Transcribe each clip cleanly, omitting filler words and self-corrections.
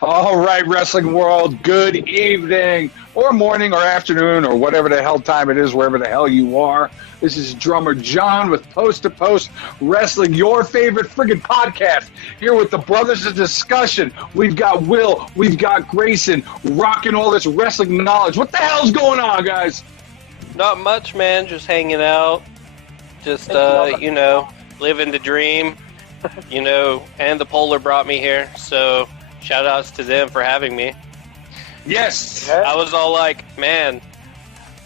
All right, wrestling world, good evening, or morning, or afternoon, or whatever the hell time it is, wherever the hell you are. This is drummer John with Post to Post Wrestling, your favorite friggin' podcast. Here with the Brothers of Discussion. We've got Will, we've got Grayson, rocking all this wrestling knowledge. What the hell's going on, guys? Not much, man. Just hanging out. Just, living the dream. And the Polar brought me here, so shout outs to them for having me. Yes. I was all like, man,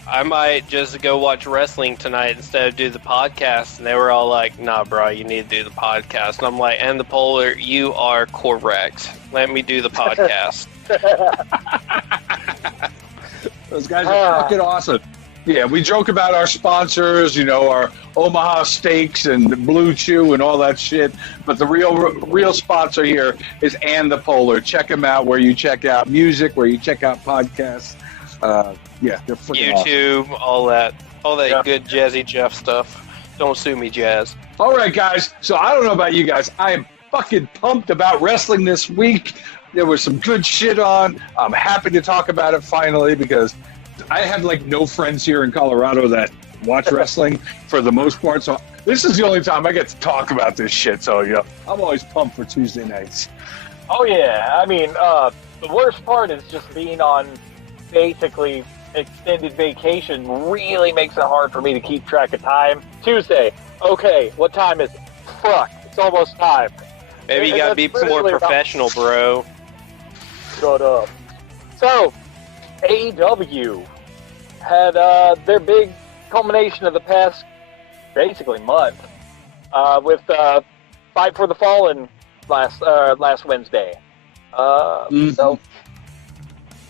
I might just go watch wrestling tonight instead of do the podcast. And they were all like, nah, bro, you need to do the podcast. And I'm like, and the Polar, you are correct. Let me do the podcast. Those guys are fucking awesome. Yeah, we joke about our sponsors, our Omaha Steaks and Blue Chew and all that shit. But the real sponsor here is And the Polar. Check them out where you check out music, where you check out podcasts. They're freaking YouTube, awesome. all that good Jazzy Jeff stuff. Don't sue me, Jazz. All right, guys. So I don't know about you guys. I am fucking pumped about wrestling this week. There was some good shit on. I'm happy to talk about it finally because I have no friends here in Colorado that watch wrestling for the most part. So this is the only time I get to talk about this shit. So, I'm always pumped for Tuesday nights. Oh, yeah. I mean, the worst part is just being on basically extended vacation really makes it hard for me to keep track of time. Tuesday. Okay, what time is it? Fuck, it's almost time. Maybe you gotta be more professional, bro. Shut up. So, AEW had their big culmination of the past, basically, month with Fight for the Fallen last Wednesday. So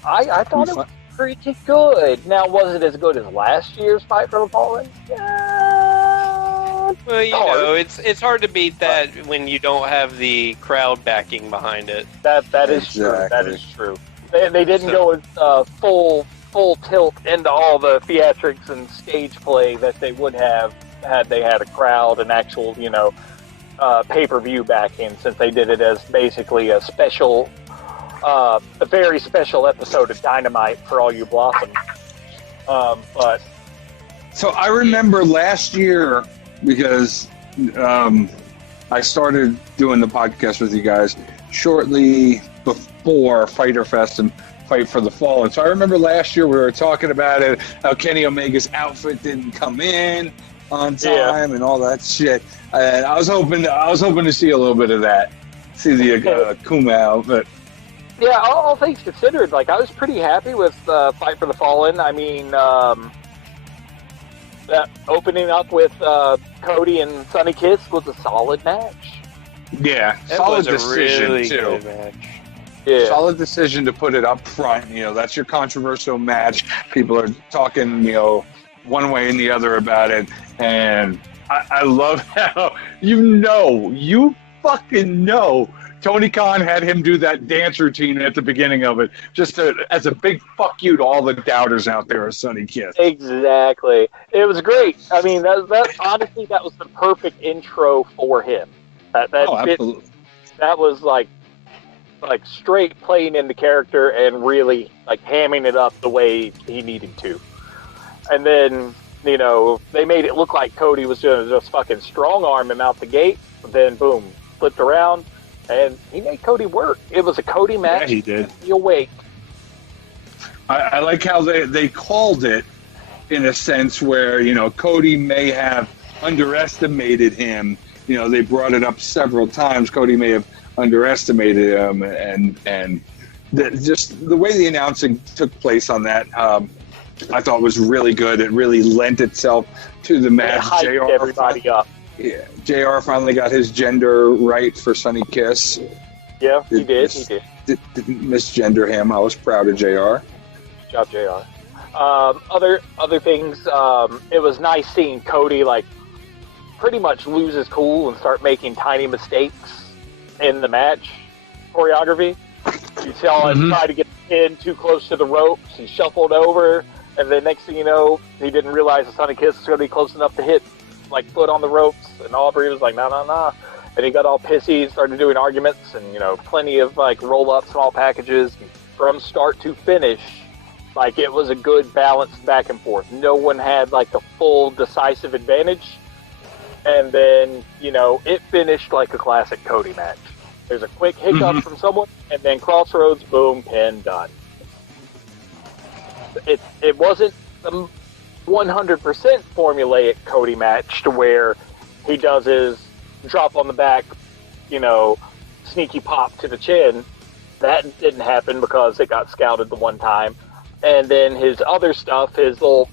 I thought it was pretty good. Now, was it as good as last year's Fight for the Fallen? Well, it's hard to beat that when you don't have the crowd backing behind it. That is true. That is true. They didn't go with full tilt into all the theatrics and stage play that they would have had they had a crowd and actual, pay-per-view backing, since they did it as basically a very special episode of Dynamite for all you Blossom. So I remember last year, because I started doing the podcast with you guys shortly before Fyter Fest and Fight for the Fallen. So I remember last year we were talking about it, how Kenny Omega's outfit didn't come in on time and all that shit. And I was hoping to see a little bit of that, see the Kuma outfit. Yeah, all things considered, I was pretty happy with Fight for the Fallen. I mean, that opening up with Cody and Sonny Kiss was a solid match. Yeah, solid decision really too. Good match. Yeah. Solid decision to put it up front. That's your controversial match. People are talking, one way and the other about it. And I love how, you fucking know Tony Khan had him do that dance routine at the beginning of it, just as a big fuck you to all the doubters out there of Sonny Kiss. Exactly. It was great. I mean, that honestly, that was the perfect intro for him. Absolutely. That was like straight playing into character and really hamming it up the way he needed to. And then, they made it look like Cody was going to just fucking strong arm him out the gate. Then boom, flipped around. And he made Cody work. It was a Cody match. Yeah, he did. You'll wait. I like how they called it in a sense where, Cody may have underestimated him. They brought it up several times. Cody may have underestimated him. And just the way the announcing took place on that, I thought was really good. It really lent itself to the match. It hyped everybody up. Yeah, JR finally got his gender right for Sonny Kiss. Yeah, he did. Didn't misgender him. I was proud of JR. Good job, JR. Other things, it was nice seeing Cody pretty much lose his cool and start making tiny mistakes in the match choreography. You saw him try to get the pin too close to the ropes. He shuffled over, and then next thing you know, he didn't realize the Sonny Kiss was going to be close enough to hit foot on the ropes, and Aubrey was like, nah. And he got all pissy and started doing arguments and, plenty of, roll-up small packages. From start to finish, it was a good balanced back and forth. No one had, the full decisive advantage. And then, it finished like a classic Cody match. There's a quick hiccup from someone, and then Crossroads, boom, pin, done. It wasn't a 100% formulaic Cody match to where he does his drop on the back, sneaky pop to the chin. That didn't happen because it got scouted the one time. And then his other stuff, his little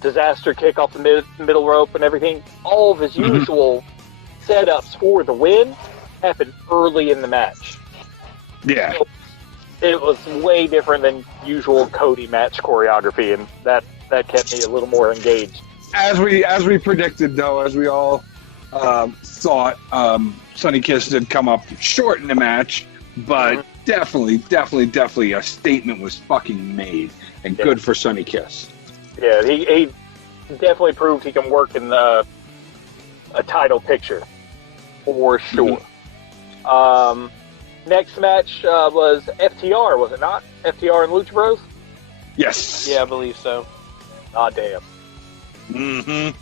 disaster kick off the middle rope and everything, all of his usual setups for the win happened early in the match. Yeah. So it was way different than usual Cody match choreography, and that kept me a little more engaged. As we predicted, though, as we all thought, Sonny Kiss did come up short in the match, but definitely a statement was fucking made, and good for Sonny Kiss. Yeah, he definitely proved he can work in a title picture, for sure. Next match was FTR, was it not? FTR and Lucha Bros? Yes. Yeah, I believe so. Ah, damn. Mm-hmm.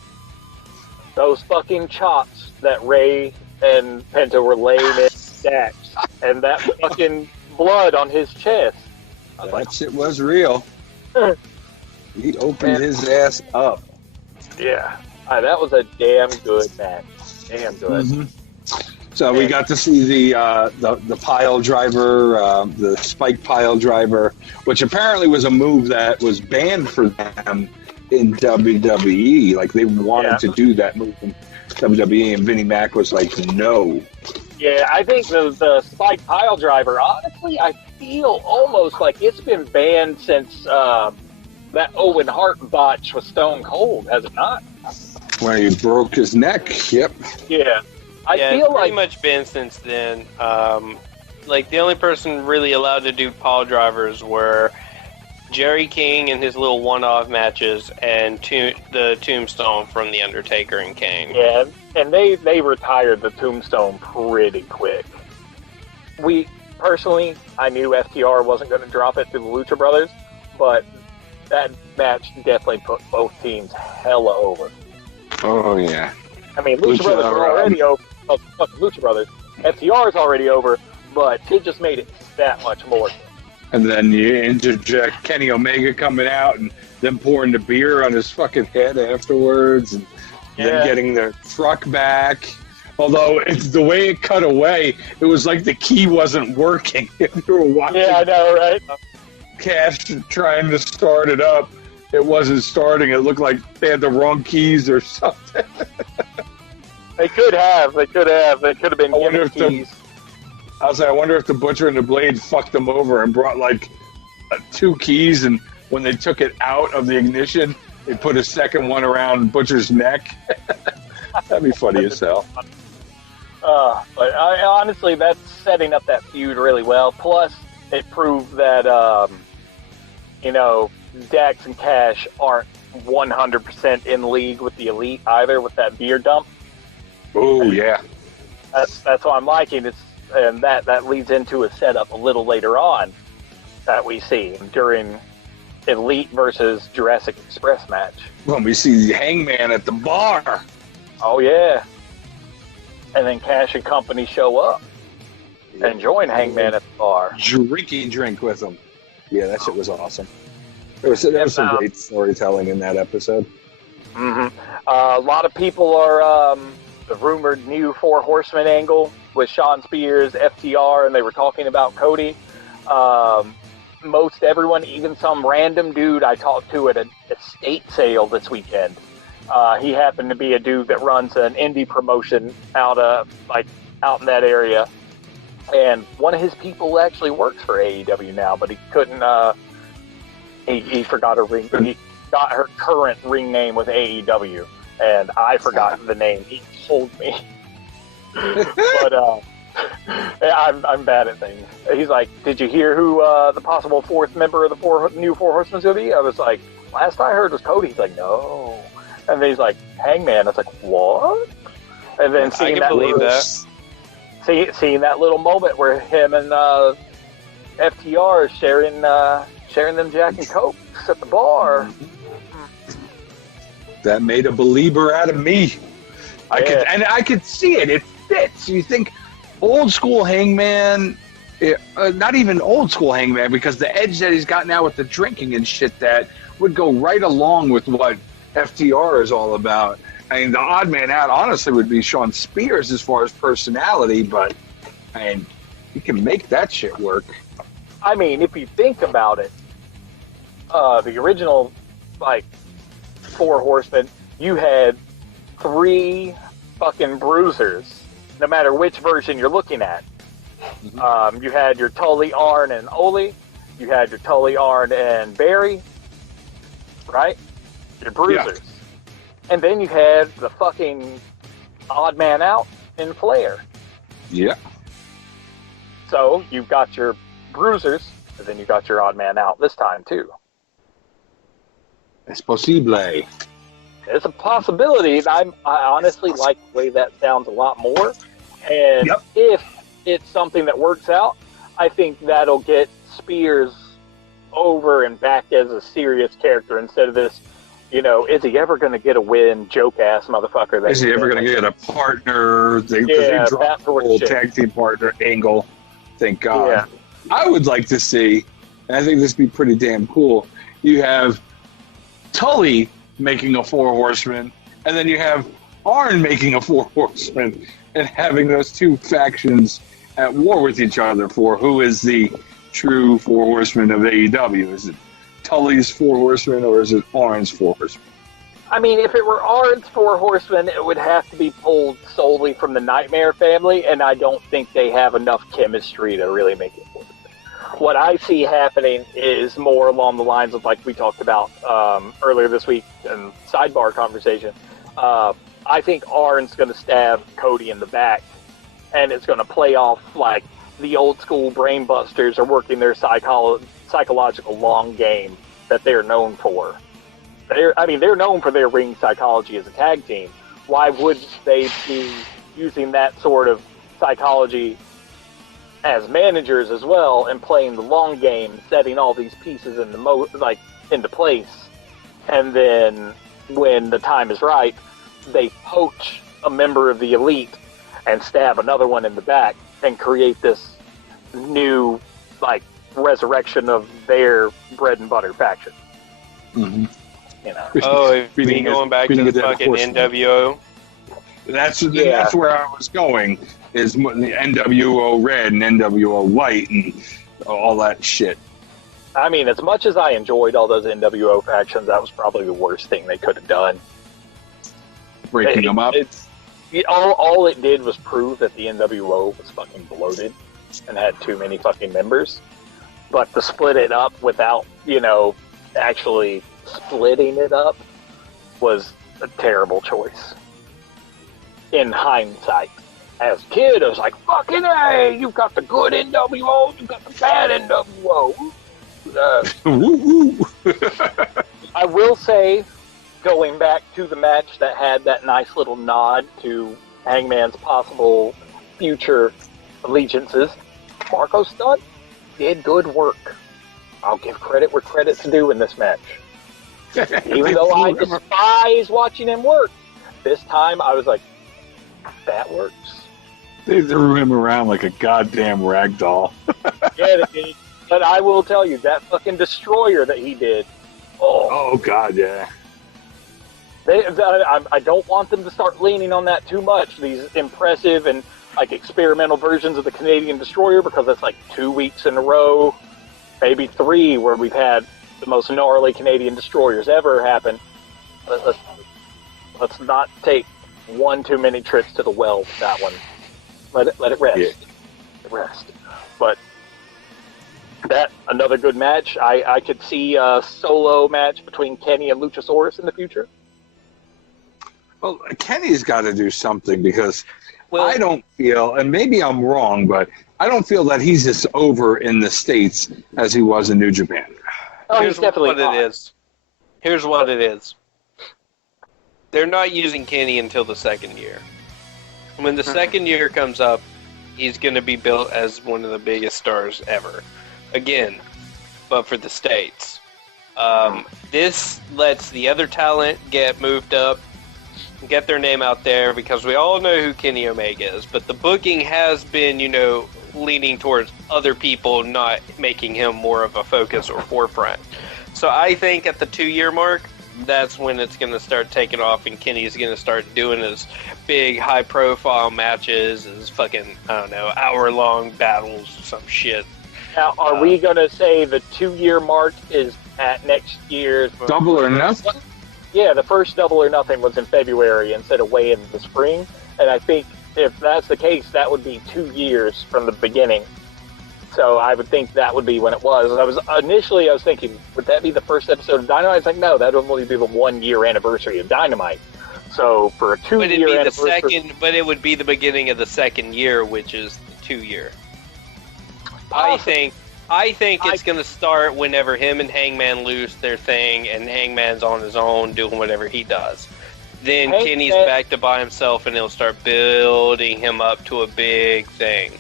Those fucking chops that Ray and Penta were laying in stacks, and that fucking blood on his chest. That shit was real. He opened his ass up. Yeah. That was a damn good match. Damn good. So we got to see the pile driver, the spike pile driver, which apparently was a move that was banned for them in WWE. Like, they wanted to do that move in WWE, and Vinnie Mac was like, no. Yeah, I think the spike pile driver, honestly, I feel almost like it's been banned since that Owen Hart botch with Stone Cold, has it not? When he broke his neck, yep. Yeah. I feel it's pretty like much been since then. The only person really allowed to do pile drivers were Jerry King in his little one-off matches and the Tombstone from The Undertaker and Kane. Yeah, and they retired the Tombstone pretty quick. I knew FTR wasn't going to drop it to the Lucha Brothers, but that match definitely put both teams hella over. Oh, yeah. I mean, Lucha Brothers are already over. Oh, fucking Lucha Brothers. FTR is already over, but it just made it that much more. And then you interject Kenny Omega coming out and then pouring the beer on his fucking head afterwards, and then getting their truck back. Although it's the way it cut away, it was like the key wasn't working. You were watching. Yeah, I know, right? Cash trying to start it up. It wasn't starting. It looked like they had the wrong keys or something. They could have been gimmick keys. I wonder if the Butcher and the Blade fucked them over and brought two keys, and when they took it out of the ignition, they put a second one around Butcher's neck. That'd be funny as hell. But honestly, that's setting up that feud really well. Plus, it proved that, Dax and Cash aren't 100% in league with the Elite either with that beer dump. Oh, yeah. That's what I'm liking. And that leads into a setup a little later on that we see during Elite versus Jurassic Express match. When we see the Hangman at the bar. Oh, yeah. And then Cash and company show up and join Hangman at the bar. Drink with him. Yeah, that shit was awesome. There was some great storytelling in that episode. Mm-hmm. A lot of people are the rumored new Four Horsemen angle with Shawn Spears, FTR, and they were talking about Cody. Most everyone, even some random dude I talked to at an estate sale this weekend, he happened to be a dude that runs an indie promotion out in that area. And one of his people actually works for AEW now, but he couldn't. He forgot her ring. He got her current ring name with AEW, and I forgot the name he told me. But I'm bad at things. He's like, "Did you hear who the possible fourth member of the new Four Horsemen will be?" I was like, "Last I heard was Cody." He's like, "No," and then he's like, "Hangman." I was like, "What?" And then I can believe that. Seeing that little moment where him and FTR sharing them Jack and Cokes at the bar. That made a believer out of me. I could see it. It fits. You think old school Hangman, not even old school Hangman, because the edge that he's got now with the drinking and shit, that would go right along with what FTR is all about. I mean, the odd man out, honestly, would be Shawn Spears as far as personality, but I mean, you can make that shit work. I mean, if you think about it, the original, like, 4 Horsemen, you had 3 fucking bruisers, no matter which version you're looking at. Mm-hmm. You had your Tully, Arn, and Ole. You had your Tully, Arn, and Barry. Right? Your bruisers. Yeah. And then you had the fucking odd man out in Flair. Yeah. So you've got your bruisers, and then you got your odd man out this time, too. Es posible. It's a possibility. I honestly like the way that sounds a lot more. And if it's something that works out, I think that'll get Spears over and back as a serious character instead of this, is he ever going to get a win, joke-ass motherfucker? Is he ever going to get a partner? They dropped the whole tag team partner angle. Thank God. Yeah. I would like to see, and I think this would be pretty damn cool, you have Tully making a 4 Horsemen, and then you have Arn making a 4 Horsemen, and having those 2 factions at war with each other for who is the true 4 Horsemen of AEW. Is it Tully's 4 Horsemen, or is it Arn's 4 Horsemen? I mean, if it were Arn's 4 Horsemen, it would have to be pulled solely from the Nightmare family, and I don't think they have enough chemistry to really make it work. What I see happening is more along the lines of, like we talked about earlier this week in sidebar conversation. I think Arn's going to stab Cody in the back, and it's going to play off like the old school brainbusters are working their psychological long game that they're known for. They're known for their ring psychology as a tag team. Why would they be using that sort of psychology as managers as well, and playing the long game, setting all these pieces into place, and then when the time is right, they poach a member of the Elite and stab another one in the back and create this new resurrection of their bread and butter faction. Mm-hmm. If you're going back to the fucking NWO. That's where I was going, is the NWO Red and NWO White and all that shit. I mean, as much as I enjoyed all those NWO factions, that was probably the worst thing they could have done. Breaking them up? All it did was prove that the NWO was fucking bloated and had too many fucking members. But to split it up without, actually splitting it up was a terrible choice. In hindsight. As a kid, I was like, fucking hey, you've got the good NWO, you've got the bad NWO. I will say, going back to the match that had that nice little nod to Hangman's possible future allegiances, Marco Stunt did good work. I'll give credit where credit's due in this match. Even though I despise watching him work, this time I was like, that works. They threw him around like a goddamn rag doll. Yeah, they did. But I will tell you, that fucking destroyer that he did. Oh God, yeah. I don't want them to start leaning on that too much. These impressive and experimental versions of the Canadian destroyer, because that's 2 weeks in a row, maybe 3, where we've had the most gnarly Canadian destroyers ever happen. Let's not take one too many trips to the well with that one. Let it rest. Yeah. Let it rest. But that, another good match. I could see a solo match between Kenny and Luchasaurus in the future. Well, Kenny's got to do something, because I don't feel, and maybe I'm wrong, but I don't feel that he's as over in the States as he was in New Japan. Oh, he's definitely what it is. Here's what it is. They're not using Kenny until the second year. When the second year comes up, he's going to be built as one of the biggest stars ever. Again, but for the States. This lets the other talent get moved up, get their name out there, because we all know who Kenny Omega is. But the booking has been, leaning towards other people, not making him more of a focus or forefront. So I think at the 2-year mark, that's when it's going to start taking off, and Kenny's going to start doing his big, high-profile matches, his fucking, hour-long battles or some shit. Now, are we going to say the 2-year mark is at next year's... Double or Nothing? Yeah, the first Double or Nothing was in February instead of way in the spring, and I think if that's the case, that would be 2 years from the beginning. So I would think that would be when it was. I was thinking, would that be the first episode of Dynamite? I was like, no, that would only be the 1-year anniversary of Dynamite. So for a 2-year anniversary... But it would be the beginning of the second year, which is the 2-year. I think it's going to start whenever him and Hangman lose their thing, and Hangman's on his own doing whatever he does. Then Kenny's back to by himself, and he'll start building him up to a big thing.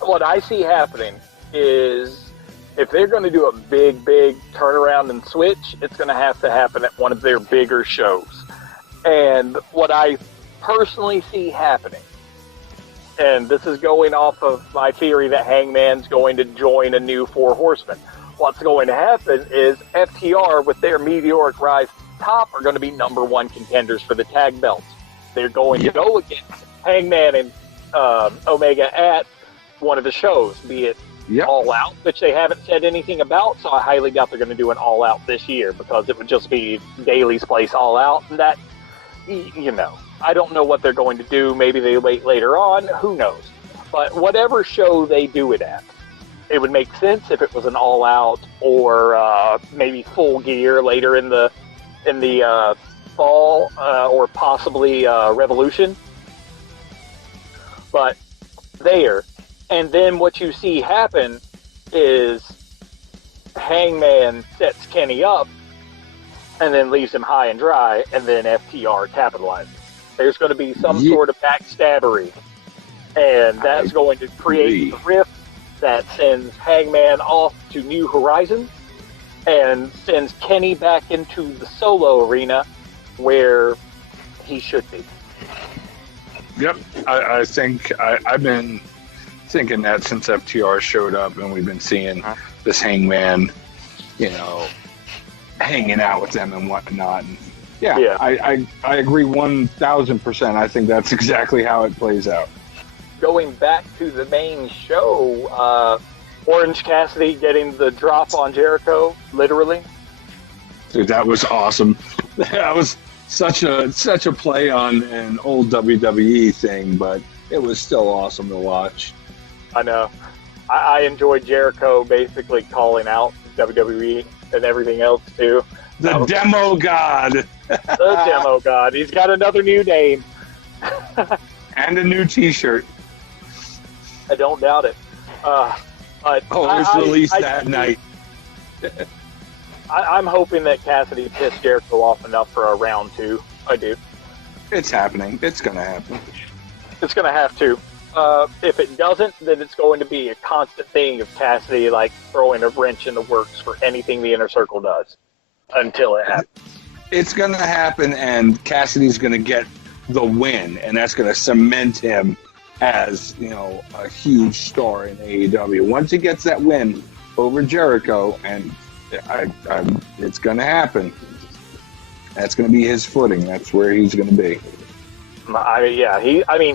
What I see happening is, if they're going to do a big turnaround and switch, it's going to have to happen at one of their bigger shows. And what I personally see happening, and this is going off of my theory that Hangman's going to join a new Four Horsemen. What's going to happen is FTR, with their meteoric rise top, are going to be #1 contenders for the tag belts. They're going to go against Hangman and Omega at one of the shows, be it All Out, which they haven't said anything about, so I highly doubt they're going to do an All Out this year, because it would just be Daly's place All Out, and that, I don't know what they're going to do. Maybe they wait later on, who knows. But whatever show they do it at, it would make sense if it was an All Out or maybe Full Gear later in the fall, or possibly Revolution. But there. And then what you see happen is Hangman sets Kenny up and then leaves him high and dry, and then FTR capitalizes. There's going to be some sort of backstabbery, and that's going to create a rift that sends Hangman off to new horizons and sends Kenny back into the solo arena where he should be. Yep, I think I've been thinking that since FTR showed up, and we've been seeing this Hangman, hanging out with them and whatnot. And I agree 1,000%. I think that's exactly how it plays out. Going back to the main show, Orange Cassidy getting the drop on Jericho, literally. Dude, that was awesome. That was such a play on an old WWE thing, but it was still awesome to watch. I know. I enjoyed Jericho basically calling out WWE and everything else too. The Demo God. The Demo God. He's got another new name. And a new T-shirt. I don't doubt it. But it was released that night. I'm hoping that Cassidy pissed Jericho off enough for a round 2. I do. It's happening. It's going to happen. It's going to have to. If it doesn't, then it's going to be a constant thing of Cassidy throwing a wrench in the works for anything the Inner Circle does until it happens. It's going to happen, and Cassidy's going to get the win, and that's going to cement him as a huge star in AEW. Once he gets that win over Jericho, and it's going to happen. That's going to be his footing. That's where he's going to be.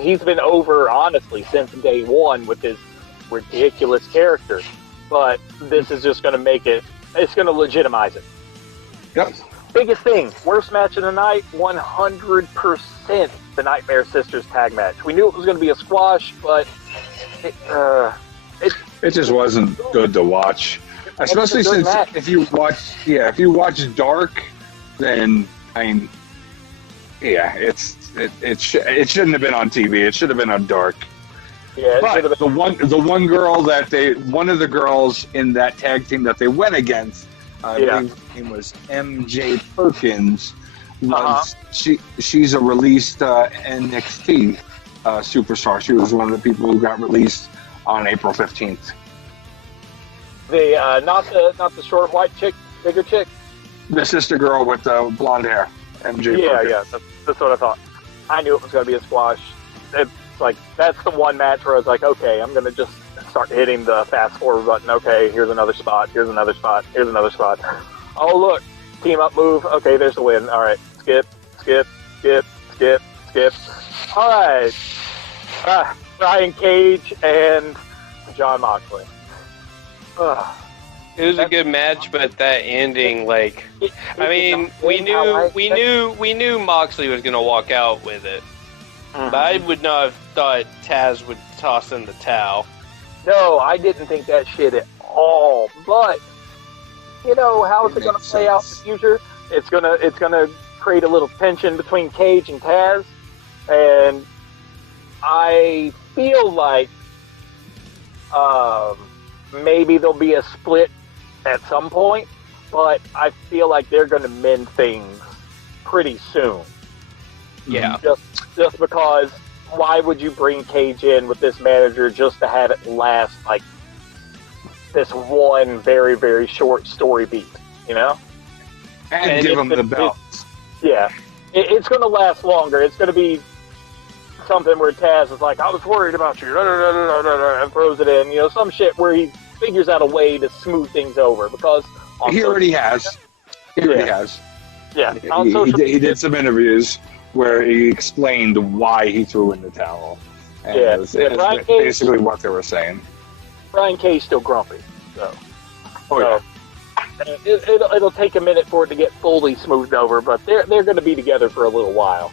He's been over, honestly, since day one with his ridiculous character. But this is just going to make it's going to legitimize it. Yep. Biggest thing, worst match of the night, 100% the Nightmare Sisters tag match. We knew it was going to be a squash, but it just wasn't good to watch. Especially since if you watch Dark, then it shouldn't have been on TV. It should have been on Dark. Yeah, but the one girl one of the girls in that tag team that they went against, I believe her name was MJ Perkins. she's a released NXT superstar. She was one of the people who got released on April 15th. The not the short white chick, bigger chick. The sister girl with the blonde hair. NJPW. Yeah, that's what I thought. I knew it was going to be a squash. It's like, that's the one match where I was like, okay, I'm going to just start hitting the fast forward button. Okay, here's another spot, here's another spot, here's another spot. Oh, look, team up move. Okay, there's the win. All right, skip, skip, skip, skip, skip. All right. Brian Cage and Jon Moxley. It was a good match, but that ending, like, I mean, we knew Moxley was gonna walk out with it. But I would not have thought Taz would toss in the towel. No, I didn't think that shit at all. But you know, how is it gonna play out in the future? It's gonna create a little tension between Cage and Taz, and I feel like maybe there'll be a split at some point, but I feel like they're going to mend things pretty soon. Yeah. Just because, why would you bring Cage in with this manager just to have it last like this one very, very short story beat, you know? And give him the belt. It's going to last longer. It's going to be something where Taz is like, I was worried about you, and throws it in, you know, some shit where he figures out a way to smooth things over, because he already has. Yeah. He did some interviews where he explained why he threw in the towel. And it was basically what they were saying. Brian Cage still grumpy, so. Yeah. It'll take a minute for it to get fully smoothed over, but they're going to be together for a little while.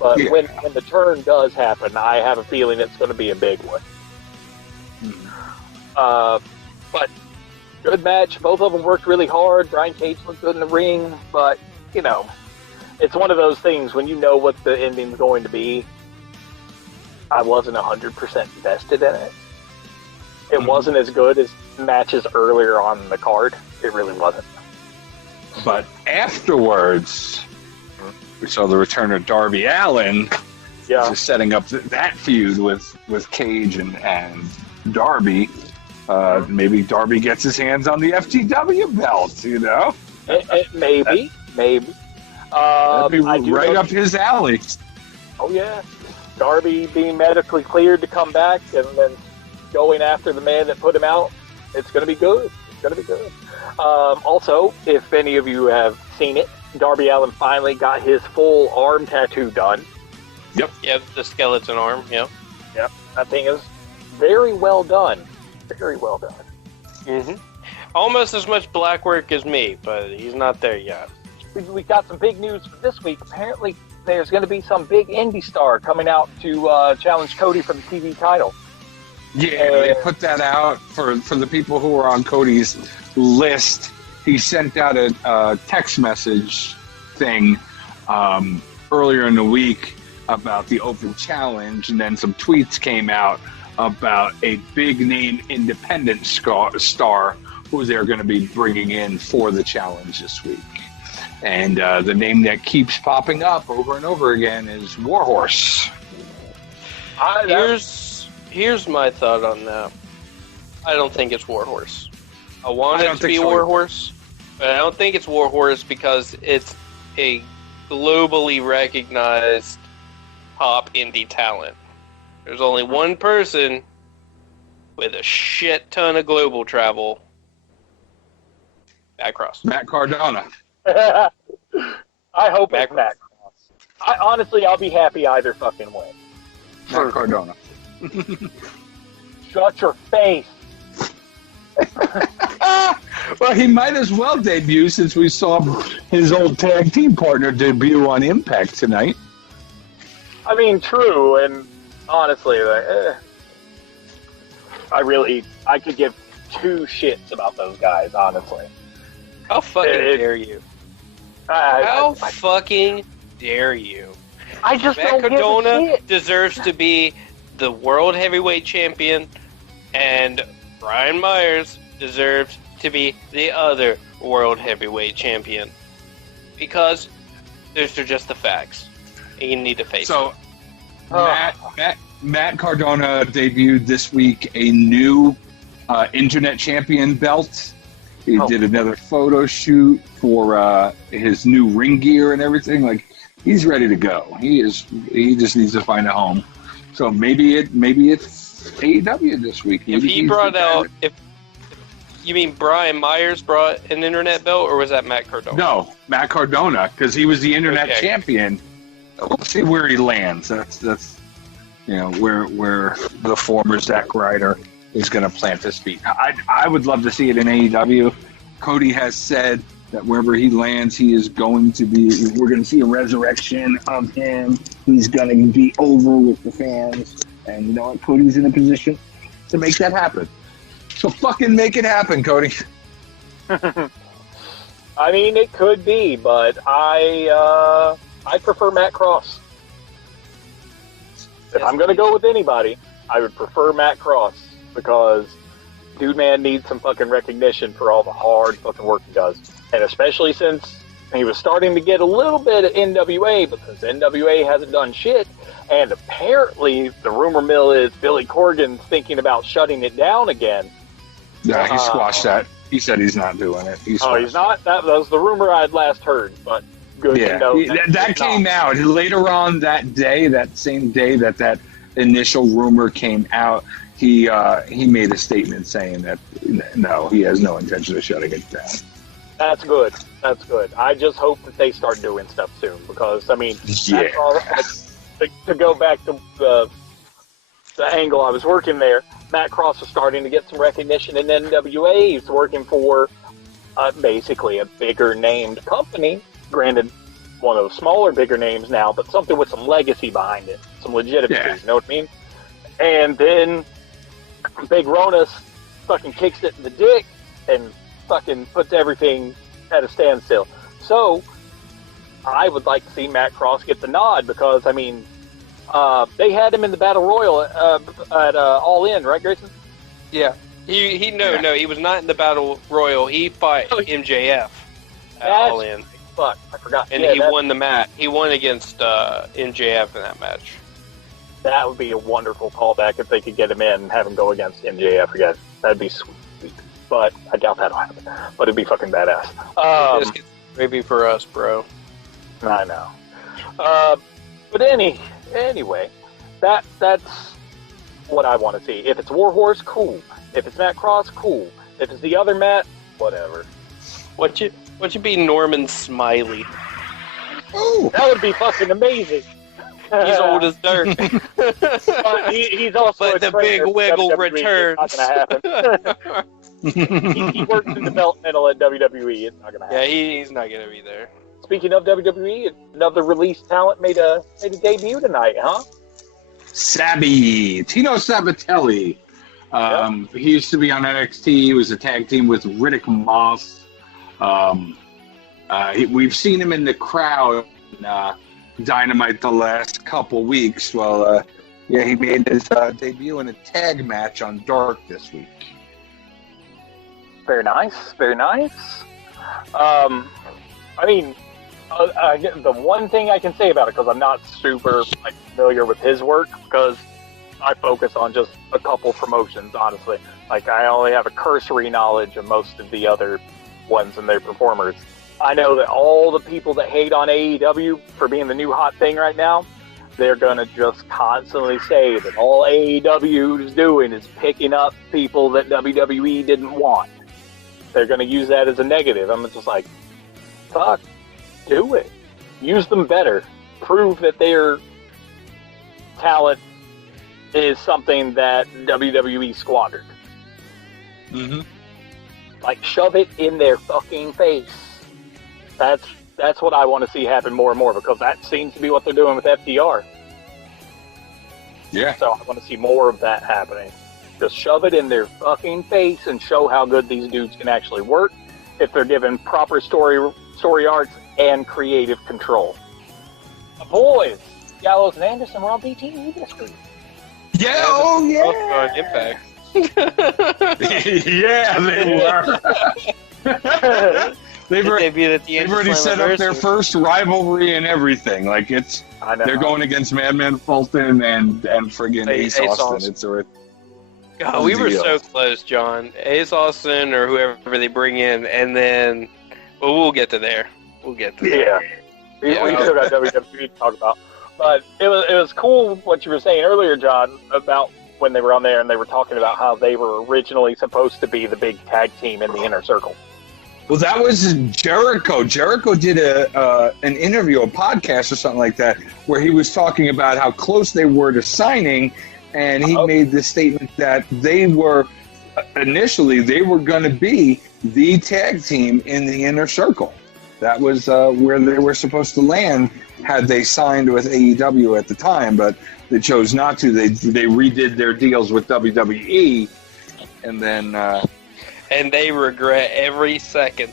But when the turn does happen, I have a feeling it's going to be a big one. But good match. Both of them worked really hard. Brian Cage looked good in the ring, but you know, it's one of those things when you know what the ending's going to be. I wasn't 100% invested in it. It wasn't as good as matches earlier on the card. It really wasn't. But afterwards, we saw the return of Darby Allin. Just setting up that feud with Cage and Darby. Maybe Darby gets his hands on the FTW belt, you know? Maybe. That'd be right up his alley. Oh, yeah. Darby being medically cleared to come back and then going after the man that put him out. It's going to be good. Also, if any of you have seen it, Darby Allin finally got his full arm tattoo done. Yep, the skeleton arm, Yep, that thing is very well done. Very well done. Mm-hmm. Almost as much black work as me, but he's not there yet. We got some big news for this week. Apparently, there's going to be some big indie star coming out to challenge Cody for the TV title. Yeah, they put that out for the people who were on Cody's list. He sent out a text message thing earlier in the week about the open challenge, and then some tweets came out about a big-name independent star who they're going to be bringing in for the challenge this week. And the name that keeps popping up over and over again is Warhorse. Here's my thought on that. I don't think it's Warhorse. I want it to be Warhorse, but I don't think it's Warhorse because it's a globally recognized top indie talent. There's only one person with a shit ton of global travel. Matt Cardona. I hope it's Matt. I'll be happy either fucking way. Matt Cardona. Shut your face. Well, he might as well debut since we saw his old tag team partner debut on Impact tonight. I mean, true, and honestly, I could give two shits about those guys, honestly. How fucking dare you? How fucking dare you? I just Matt Cardona deserves to be the World Heavyweight Champion, and Brian Myers deserves to be the other World Heavyweight Champion. Because Those are just the facts. And you need to face So, it. Matt Cardona debuted this week a new internet champion belt. He did another photo shoot for his new ring gear and everything. Like, he's ready to go. He just needs to find a home. So maybe it's AEW this week. If he brought out, if you mean Brian Myers brought an internet belt, or was that Matt Cardona? No, Matt Cardona, because he was the internet champion. We'll see where he lands. That's where the former Zack Ryder is going to plant his feet. I would love to see it in AEW. Cody has said that wherever he lands, he is going to be. We're going to see a resurrection of him. He's going to be over with the fans, and you know what? Cody's in a position to make that happen. So fucking make it happen, Cody. I mean, it could be, but I prefer Matt Cross. If I'm going to go with anybody, I would prefer Matt Cross because dude man needs some fucking recognition for all the hard fucking work he does. And especially since he was starting to get a little bit of NWA because NWA hasn't done shit. And apparently the rumor mill is Billy Corgan's thinking about shutting it down again. Yeah, he squashed that. He said he's not doing it. He's not? That was the rumor I had last heard, but good to know. That came out later on that day, that same day that initial rumor came out. He made a statement saying that no, he has no intention of shutting it down. That's good. That's good. I just hope that they start doing stuff soon because, I mean, that's all, to go back to the angle I was working there, Matt Cross was starting to get some recognition in NWA. He's working for basically a bigger named company. Granted, one of the smaller, bigger names now, but something with some legacy behind it, some legitimacy. You know what I mean? And then Big Ronus fucking kicks it in the dick and fucking puts everything at a standstill. So I would like to see Matt Cross get the nod because, I mean, they had him in the Battle Royal at All In, right, Grayson? Yeah. He was not in the Battle Royal. He fought MJF at All In. Fuck, I forgot. And he won the match. He won against MJF in that match. That would be a wonderful callback if they could get him in and have him go against MJF again. That'd be sweet. But I doubt that'll happen. But it'd be fucking badass. Maybe for us, bro. I know. But anyway, that's what I want to see. If it's Warhorse, cool. If it's Matt Cross, cool. If it's the other Matt, whatever. What you be Norman Smiley? Ooh, that would be fucking amazing. He's old as dirt. But he's also but the big wiggle returns. It's not going to happen. he works in developmental at WWE. It's not going to happen. Yeah, he's not going to be there. Speaking of WWE, another released talent made a debut tonight, huh? Tino Sabatelli. He used to be on NXT. He was a tag team with Riddick Moss. We've seen him in the crowd Dynamite the last couple weeks. Well, he made his debut in a tag match on Dark this week. Very nice, very nice. I mean, the one thing I can say about it, because I'm not super familiar with his work, because I focus on just a couple promotions, honestly. Like, I only have a cursory knowledge of most of the other ones and their performers. I know that all the people that hate on AEW for being the new hot thing right now, they're going to just constantly say that all AEW is doing is picking up people that WWE didn't want. They're going to use that as a negative. I'm just like, fuck, do it. Use them better. Prove that their talent is something that WWE squandered. Mm-hmm. Like, shove it in their fucking face. That's what I want to see happen more and more, because that seems to be what they're doing with FTR. Yeah. So I want to see more of that happening. Just shove it in their fucking face and show how good these dudes can actually work if they're given proper story arcs and creative control. Boys, Gallows and Anderson were on BTE this week. Yeah, oh yeah. Impact. Yeah, they were. They've They've already set up their first rivalry and everything. Like they're going against Madman Fulton and friggin' Ace Austin. It's a God, we were so close, John. Ace Austin or whoever they bring in, and then we'll get to there. We'll get to there. We still got WWE to talk about. But it was cool what you were saying earlier, John, about when they were on there and they were talking about how they were originally supposed to be the big tag team in the Inner Circle. Well, that was Jericho. Jericho did an interview, a podcast or something like that, where he was talking about how close they were to signing, and he made the statement that they were initially going to be the tag team in the Inner Circle. That was where they were supposed to land had they signed with AEW at the time, but they chose not to. They redid their deals with WWE, and then and they regret every second.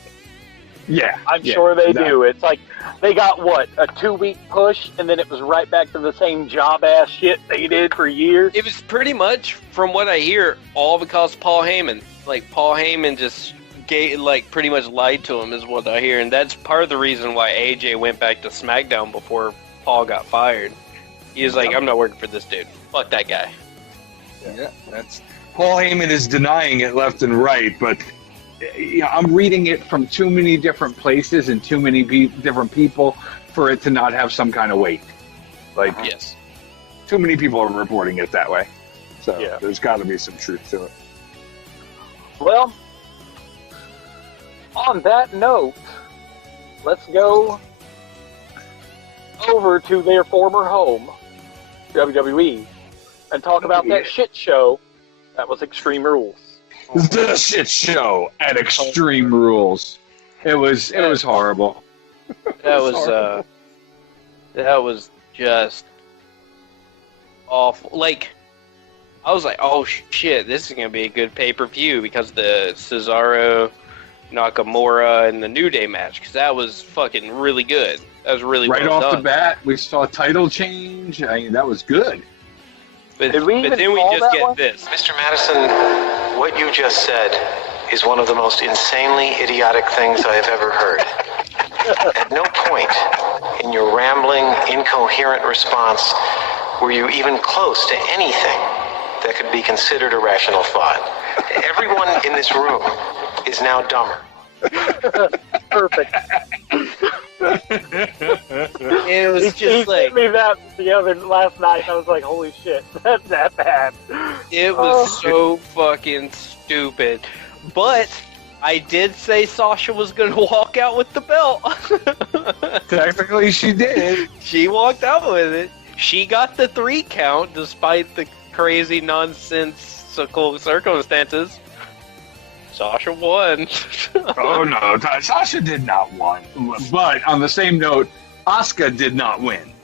Yeah, I'm sure they do. It's like they got a 2-week push, and then it was right back to the same job ass shit they did for years. It was pretty much, from what I hear, all because Paul Heyman. Like Paul Heyman just pretty much lied to him, is what I hear, and that's part of the reason why AJ went back to SmackDown before Paul got fired. He was like, "I'm not working for this dude. Fuck that guy." Yeah, that's Paul Heyman is denying it left and right, but. I'm reading it from too many different places and too many different people for it to not have some kind of weight. Like, yes, too many people are reporting it that way. So there's got to be some truth to it. Well, on that note, let's go over to their former home, WWE, and talk about that shit show that was Extreme Rules. The shit show at Extreme Rules. It was horrible. That was just awful. Like, I was like, oh shit, this is gonna be a good pay-per-view because the Cesaro, Nakamura, and the New Day match, because that was fucking really good. That was really right well off done. the bat. We saw a title change. I mean, that was good. But then we just get this. Mr. Madison, what you just said is one of the most insanely idiotic things I have ever heard. At no point in your rambling, incoherent response were you even close to anything that could be considered a rational thought. Everyone in this room is now dumber. Perfect. It was just he sent me that last night. I was like, holy shit, that's that bad. It was so fucking stupid. But I did say Sasha was going to walk out with the belt. Technically, she did. She walked out with it. She got the 3 count despite the crazy nonsensical circumstances. Sasha won. Oh no, Sasha did not win. But on the same note, Asuka did not win.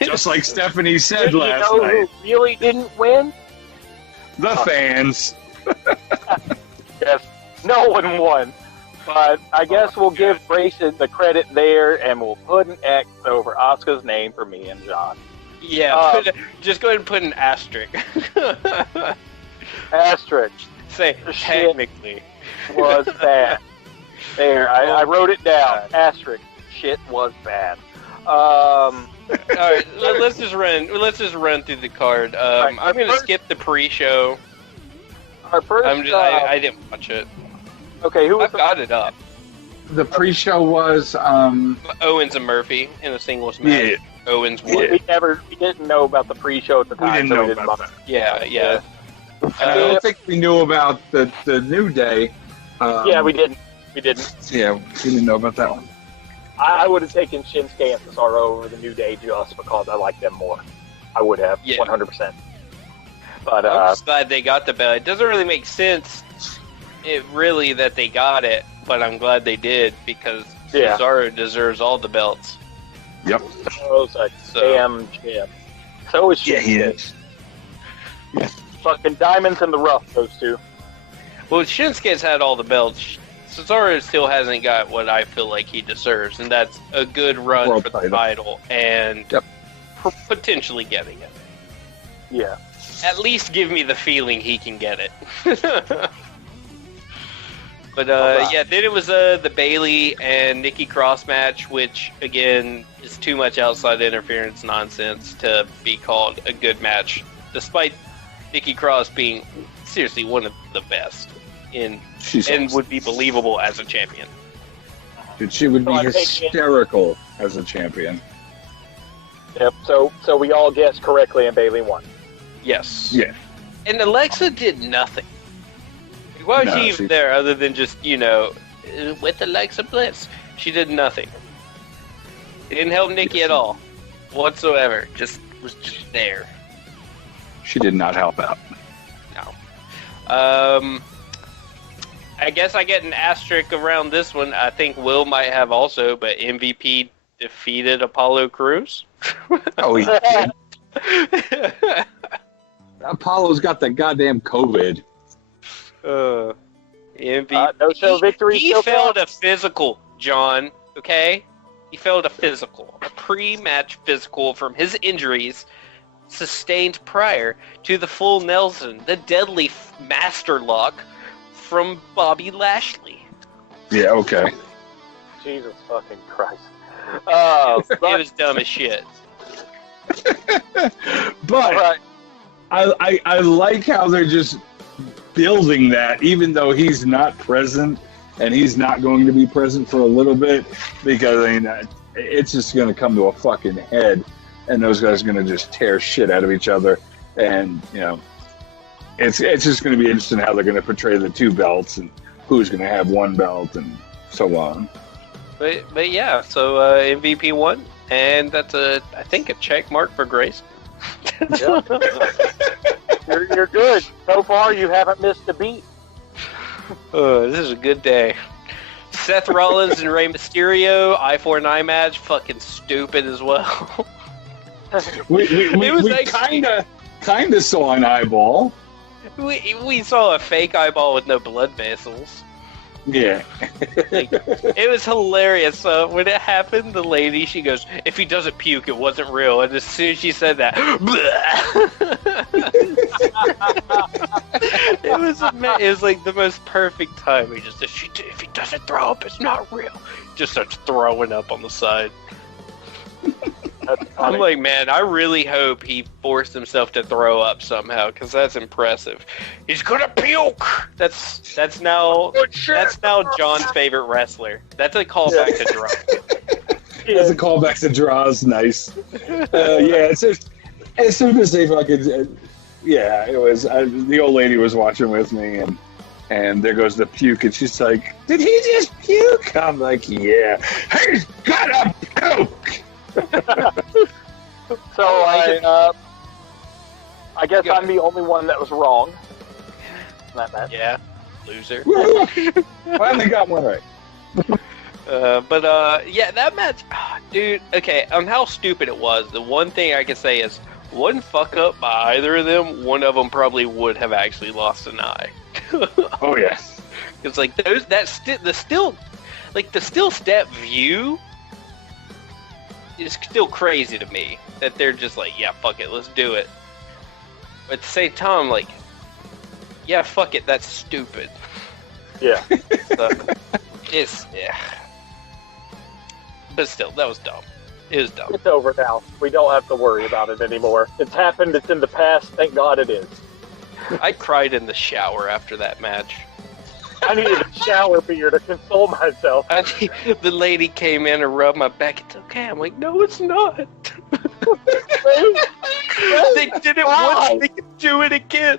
Just like Stephanie said last night. Who really didn't win? The fans. Yes, no one won. But I guess we'll give Grayson the credit there, and we'll put an X over Asuka's name for me and John. Yeah, just go ahead and put an asterisk. Asterisk. Say technically was bad. There, I wrote it down. Asterisk. Shit was bad. All right, let's just run through the card. I'm going to skip the pre-show. Our first. I didn't watch it. Okay, I've got it up. The pre-show was Owens and Murphy in a singles match. Yeah. Owens won. We didn't know about the pre-show at the time. We didn't know about that. Yeah. And I don't think we knew about the New Day. Yeah, we didn't. Yeah, we didn't know about that one. I would have taken Shinsuke and Cesaro over the New Day just because I like them more. I would have, 100%. But I'm just glad they got the belt. It doesn't really make sense, that they got it, but I'm glad they did because Cesaro deserves all the belts. Yep. Cesaro's a damn champ. So is Shinsuke. Yeah, he is. Yeah. Fucking diamonds in the rough, those two. Well, Shinsuke's had all the belts. Cesaro still hasn't got what I feel like he deserves, and that's a good run World for the title and potentially getting it. Yeah. At least give me the feeling he can get it. But yeah, then it was the Bailey and Nikki Cross match, which again is too much outside interference nonsense to be called a good match, despite Nikki Cross being seriously one of the best and awesome. Would be believable as a champion. Dude, she would be hysterical as a champion. Yep. So we all guessed correctly, and Bailey won. Yes. Yeah. And Alexa did nothing. Why was she even there other than just, with Alexa Bliss? She did nothing. It didn't help Nikki at all, whatsoever. Was just there. She did not help out. No. I guess I get an asterisk around this one. I think Will might have also, but MVP defeated Apollo Crews. Oh, he did? Apollo's got the goddamn COVID. MVP. No show victory. He failed a physical, John. Okay, he failed a physical, a pre-match physical from his injuries sustained prior to the full Nelson, the deadly master lock from Bobby Lashley. Yeah. Okay. Jesus fucking Christ. It was dumb as shit. But I like how they're just building that, even though he's not present and he's not going to be present for a little bit, because I mean, it's just going to come to a fucking head, and those guys are going to just tear shit out of each other, and it's just going to be interesting how they're going to portray the two belts and who's going to have one belt and so on. But yeah, so MVP won, and that's I think a check mark for Grace. Yeah. You're good. So far, you haven't missed a beat. This is a good day. Seth Rollins and Rey Mysterio, I-4-9 match, fucking stupid as well. we kind of saw an eyeball. We saw a fake eyeball with no blood vessels. Yeah. It was hilarious. When it happened, the lady, she goes, if he doesn't puke, it wasn't real. And as soon as she said that, it was like the most perfect timing. Just if he doesn't throw up, it's not real. Just starts throwing up on the side. I'm like, man, I really hope he forced himself to throw up somehow, because that's impressive. He's gonna puke. That's now John's favorite wrestler. That's a callback to Draw. That's a callback to Draw's nice. Yeah, it's just, as soon as they fucking, it was the old lady was watching with me, and there goes the puke, and she's like, "Did he just puke?" I'm like, "Yeah, he's gotta puke." So I guess I'm the only one that was wrong. Not bad. Yeah, loser. Finally got one right. Yeah, that match, dude. Okay, on how stupid it was. The one thing I can say is, one fuck up by either of them, one of them probably would have actually lost an eye. Oh yes, it's like the still step view. It's still crazy to me that they're just like, yeah, fuck it, let's do it. But at the same time, like, yeah, fuck it, that's stupid. Yeah. So, but still, that was dumb. It was dumb. It's over now. We don't have to worry about it anymore. It's happened. It's in the past. Thank God it is. I cried in the shower after that match. I needed a shower beer to console myself. The lady came in and rubbed my back. It's okay. I'm like, no, it's not. They did it once. They can do it again.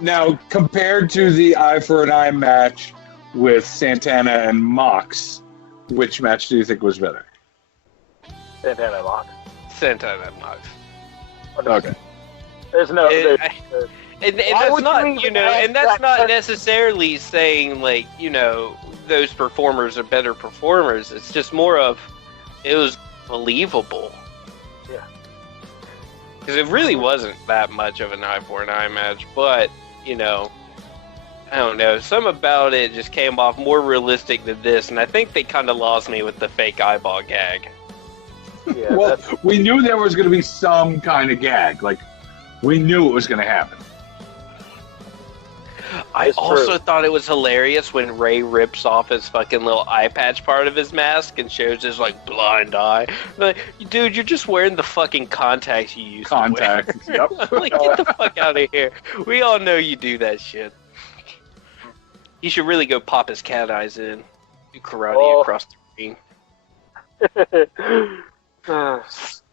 Now, compared to the eye for an eye match with Santana and Mox, which match do you think was better? Santana and Mox. Santana and Mox. Okay. There's no. And that's not, and that's not necessarily saying, like, those performers are better performers. It's just more of, it was believable. Yeah. Because it really wasn't that much of an eye for an eye match, but, I don't know. Some about it just came off more realistic than this, and I think they kind of lost me with the fake eyeball gag. Yeah, well, we knew there was going to be some kind of gag. Like, we knew it was going to happen. I also thought it was hilarious when Ray rips off his fucking little eye patch part of his mask and shows his like blind eye. Like, dude, you're just wearing the fucking contacts you used to wear. Yep. Like, get the fuck out of here. We all know you do that shit. He should really go pop his cat eyes in. Do karate across the ring.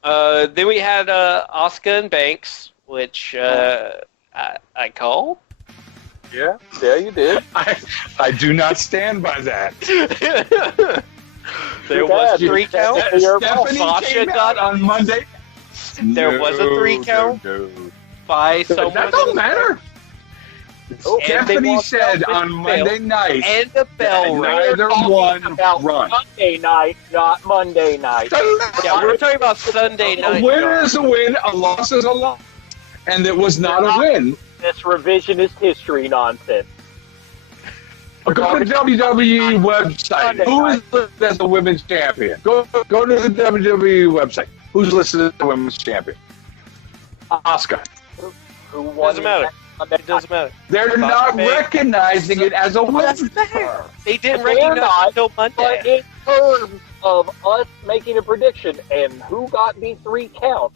Then we had Asuka and Banks, which I called. Yeah, you did. I do not stand by that. There was a 3 count. Stephanie Sasha came got out on Monday. There was a 3 count by someone. That don't matter. Oh, Stephanie said on Monday night, and the bell rang. neither one run. Sunday night, not Monday night. Yeah, we were talking about Sunday night. A win is a win, a loss is a loss. And it was not a win. This revisionist history nonsense. Go to the WWE website. Who is listed as the women's champion? Go to the WWE website. Who's listed as the women's champion? Asuka. Who won? Doesn't matter. It doesn't matter. They're not recognizing it as a win. They didn't recognize it until Monday. But in terms of us making a prediction and who got the 3 count,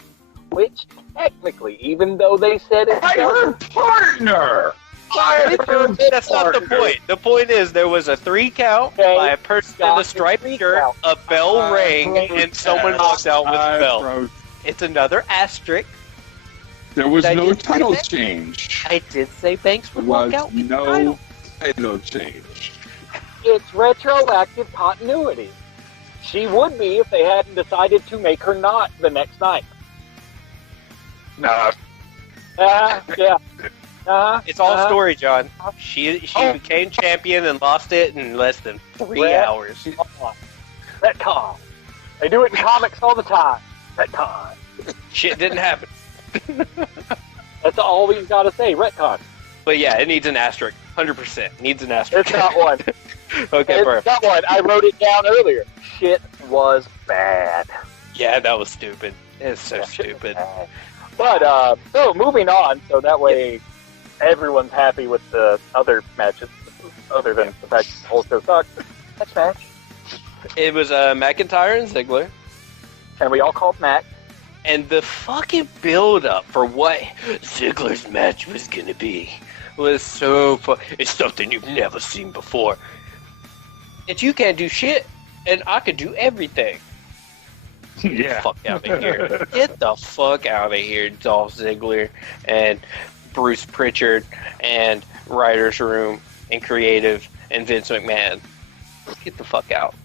which technically, even though they said it, By her partner. That's not the point. The point is there was a 3 count by a person in a striped shirt, a bell rang, and someone walked out with a bell. It's another asterisk. There was no title change. I did say Banks would walk out with the title. Title change. It's retroactive continuity. She would be if they hadn't decided to make her not the next night. Nah. Yeah. It's all story, John. She became champion and lost it in less than 3 hours. Retcon. They do it in comics all the time. Retcon. Shit didn't happen. That's all we've got to say. Retcon. But yeah, it needs an asterisk. 100%. Needs an asterisk. It's not one. Okay, it's perfect. not one. I wrote it down earlier. Shit was bad. Yeah, that was stupid. It's so stupid. But, so moving on, so that way everyone's happy with the other matches, other than the fact that the whole show sucked. Next match. It was McIntyre and Ziggler. And we all called Mac. And the fucking build-up for what Ziggler's match was gonna be was so fun. It's something you've never seen before. And you can't do shit, and I could do everything. Get the fuck out of here. Get the fuck out of here, Dolph Ziggler and Bruce Pritchard and Writer's Room and Creative and Vince McMahon. Get the fuck out.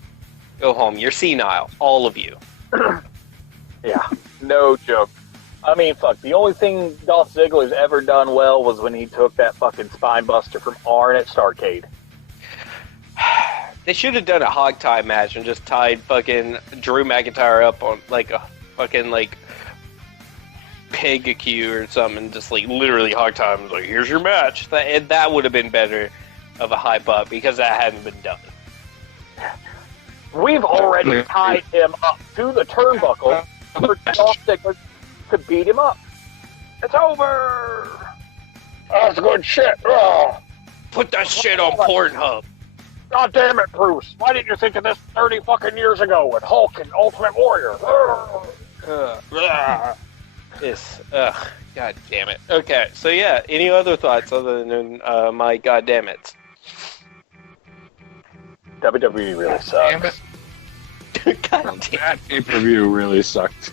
Go home. You're senile. All of you. Yeah, no joke. I mean, fuck, the only thing Dolph Ziggler's ever done well was when he took that fucking spine buster from Arn at Starrcade. They should have done a hog tie match and just tied fucking Drew McIntyre up on like a fucking like peg-a-cue or something and just like literally hog tie him. Like, here's your match. That would have been better of a hype up because that hadn't been done. We've already tied him up to the turnbuckle for Dolph Ziggler to beat him up. It's over. That's good shit. Oh. Put that shit on Pornhub. God damn it, Bruce. Why didn't you think of this 30 fucking years ago with Hulk and Ultimate Warrior? God damn it. Okay, so yeah, any other thoughts other than my god damn it? WWE really sucks. God damn. That pay-per-view really sucked.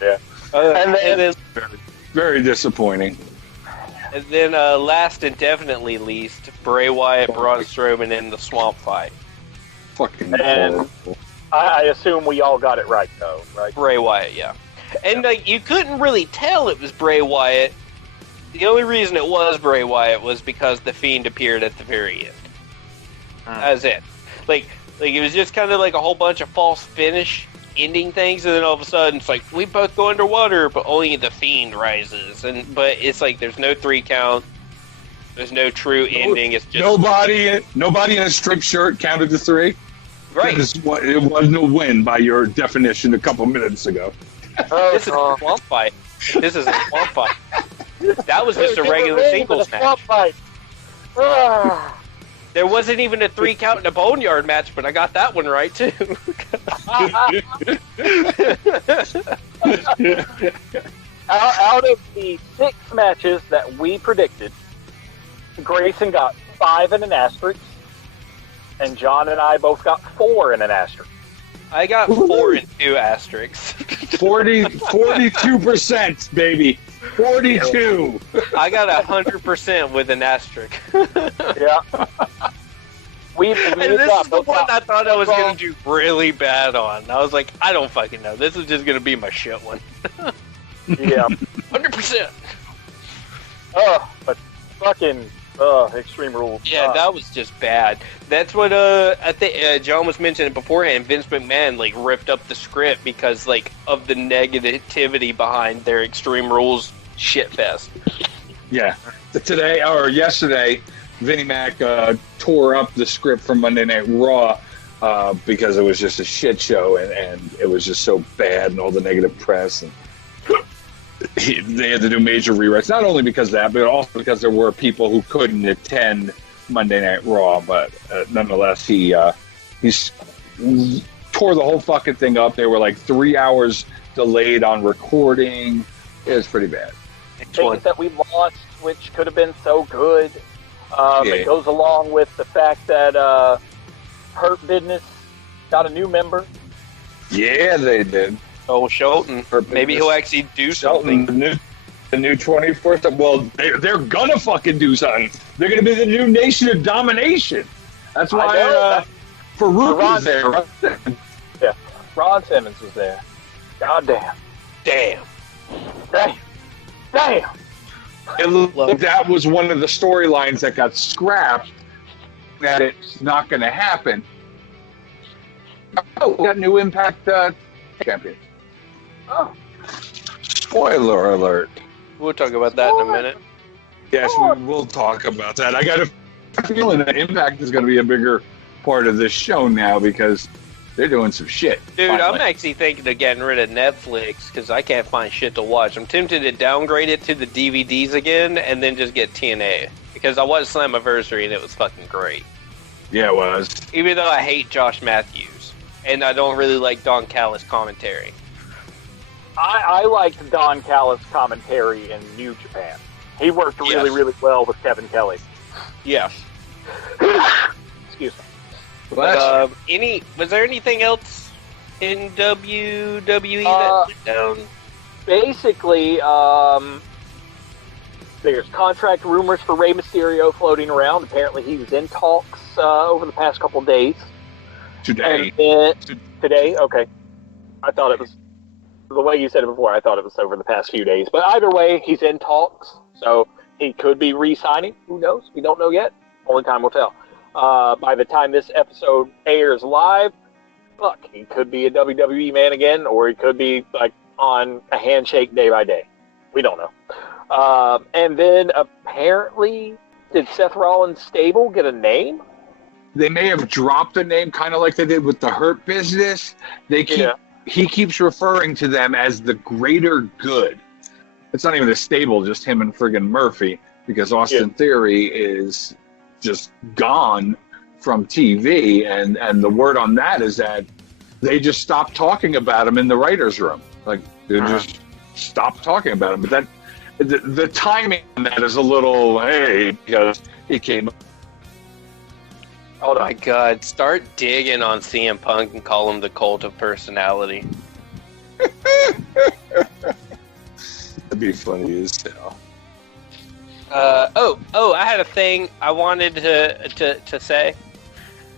Yeah. And then Very, very disappointing. And then, last and definitely least, Bray Wyatt, Braun Strowman in the swamp fight. Fucking And horrible. I assume we all got it right, though, right? Bray Wyatt, yeah. And you couldn't really tell it was Bray Wyatt. The only reason it was Bray Wyatt was because The Fiend appeared at the very end. That was it. Like it was just kind of like a whole bunch of false finish ending things, and then all of a sudden it's like, we both go underwater, but only The Fiend rises. But it's like there's no 3 count. There's no true ending. It's just nobody in a striped shirt counted to 3. right. It wasn't a win by your definition a couple minutes ago. This is a swamp fight. This is a swamp fight. That was just a regular singles match. Fight. There wasn't even a 3 count in a boneyard match, but I got that one right too. Out of the 6 matches that we predicted, Grayson got 5 in an asterisk, and John and I both got 4 in an asterisk. I got 4 and 2 asterisks. 42%, baby. 42. I got 100% with an asterisk. Yeah. And this is the one I thought I was going to do really bad on. I was like, I don't fucking know. This is just going to be my shit one. Yeah. 100%. But fucking Extreme Rules. Yeah, that was just bad. That's what I think John was mentioning beforehand. Vince McMahon like ripped up the script because like of the negativity behind their Extreme Rules shit fest. Yeah. Today or yesterday, Vinnie Mac tore up the script from Monday Night Raw because it was just a shit show and it was just so bad and all the negative press. And they had to do major rewrites, not only because of that, but also because there were people who couldn't attend Monday Night Raw. But nonetheless, he tore the whole fucking thing up. They were like 3 hours delayed on recording. It was pretty bad. Things that we lost, which could have been so good. It goes along with the fact that Hurt Business got a new member. Yeah, they did. Oh, Shelton. Maybe he'll actually do something. The new 24th. Well, they're gonna fucking do something. They're gonna be the new nation of domination. That's why Farouk was there. Right? Yeah, Ron Simmons was there. God damn. Damn. That was one of the storylines that got scrapped. That it's not going to happen. Oh, we got new Impact champion. Oh. Spoiler alert. We'll talk about that in a minute. Yes, we will talk about that. I got a feeling that Impact is going to be a bigger part of this show now because they're doing some shit. Dude, finally. I'm actually thinking of getting rid of Netflix because I can't find shit to watch. I'm tempted to downgrade it to the DVDs again and then just get TNA because I watched Slammiversary and it was fucking great. Yeah, it was. Even though I hate Josh Matthews and I don't really like Don Callis commentary. I liked Don Callis' commentary in New Japan. He worked really, really well with Kevin Kelly. Yeah. Excuse me. But, was there anything else in WWE that went down? Basically, there's contract rumors for Rey Mysterio floating around. Apparently, he was in talks over the past couple days. Today? Today? Okay. I thought it was, the way you said it before, I thought it was over the past few days. But either way, he's in talks, so he could be re-signing. Who knows? We don't know yet. Only time will tell. By the time this episode airs live, fuck, he could be a WWE man again, or he could be like on a handshake day by day. We don't know. And then apparently, did Seth Rollins' stable get a name? They may have dropped a name, kind of like they did with the Hurt Business. He keeps referring to them as the Greater Good. It's not even a stable, just him and friggin' Murphy, because Austin Theory is just gone from TV, and the word on that is that they just stopped talking about him in the writers' room. Like they just stopped talking about him. But that the timing on that is a little because he came. Oh my God! Start digging on CM Punk and call him the Cult of Personality. That'd be funny as hell. I had a thing I wanted to say.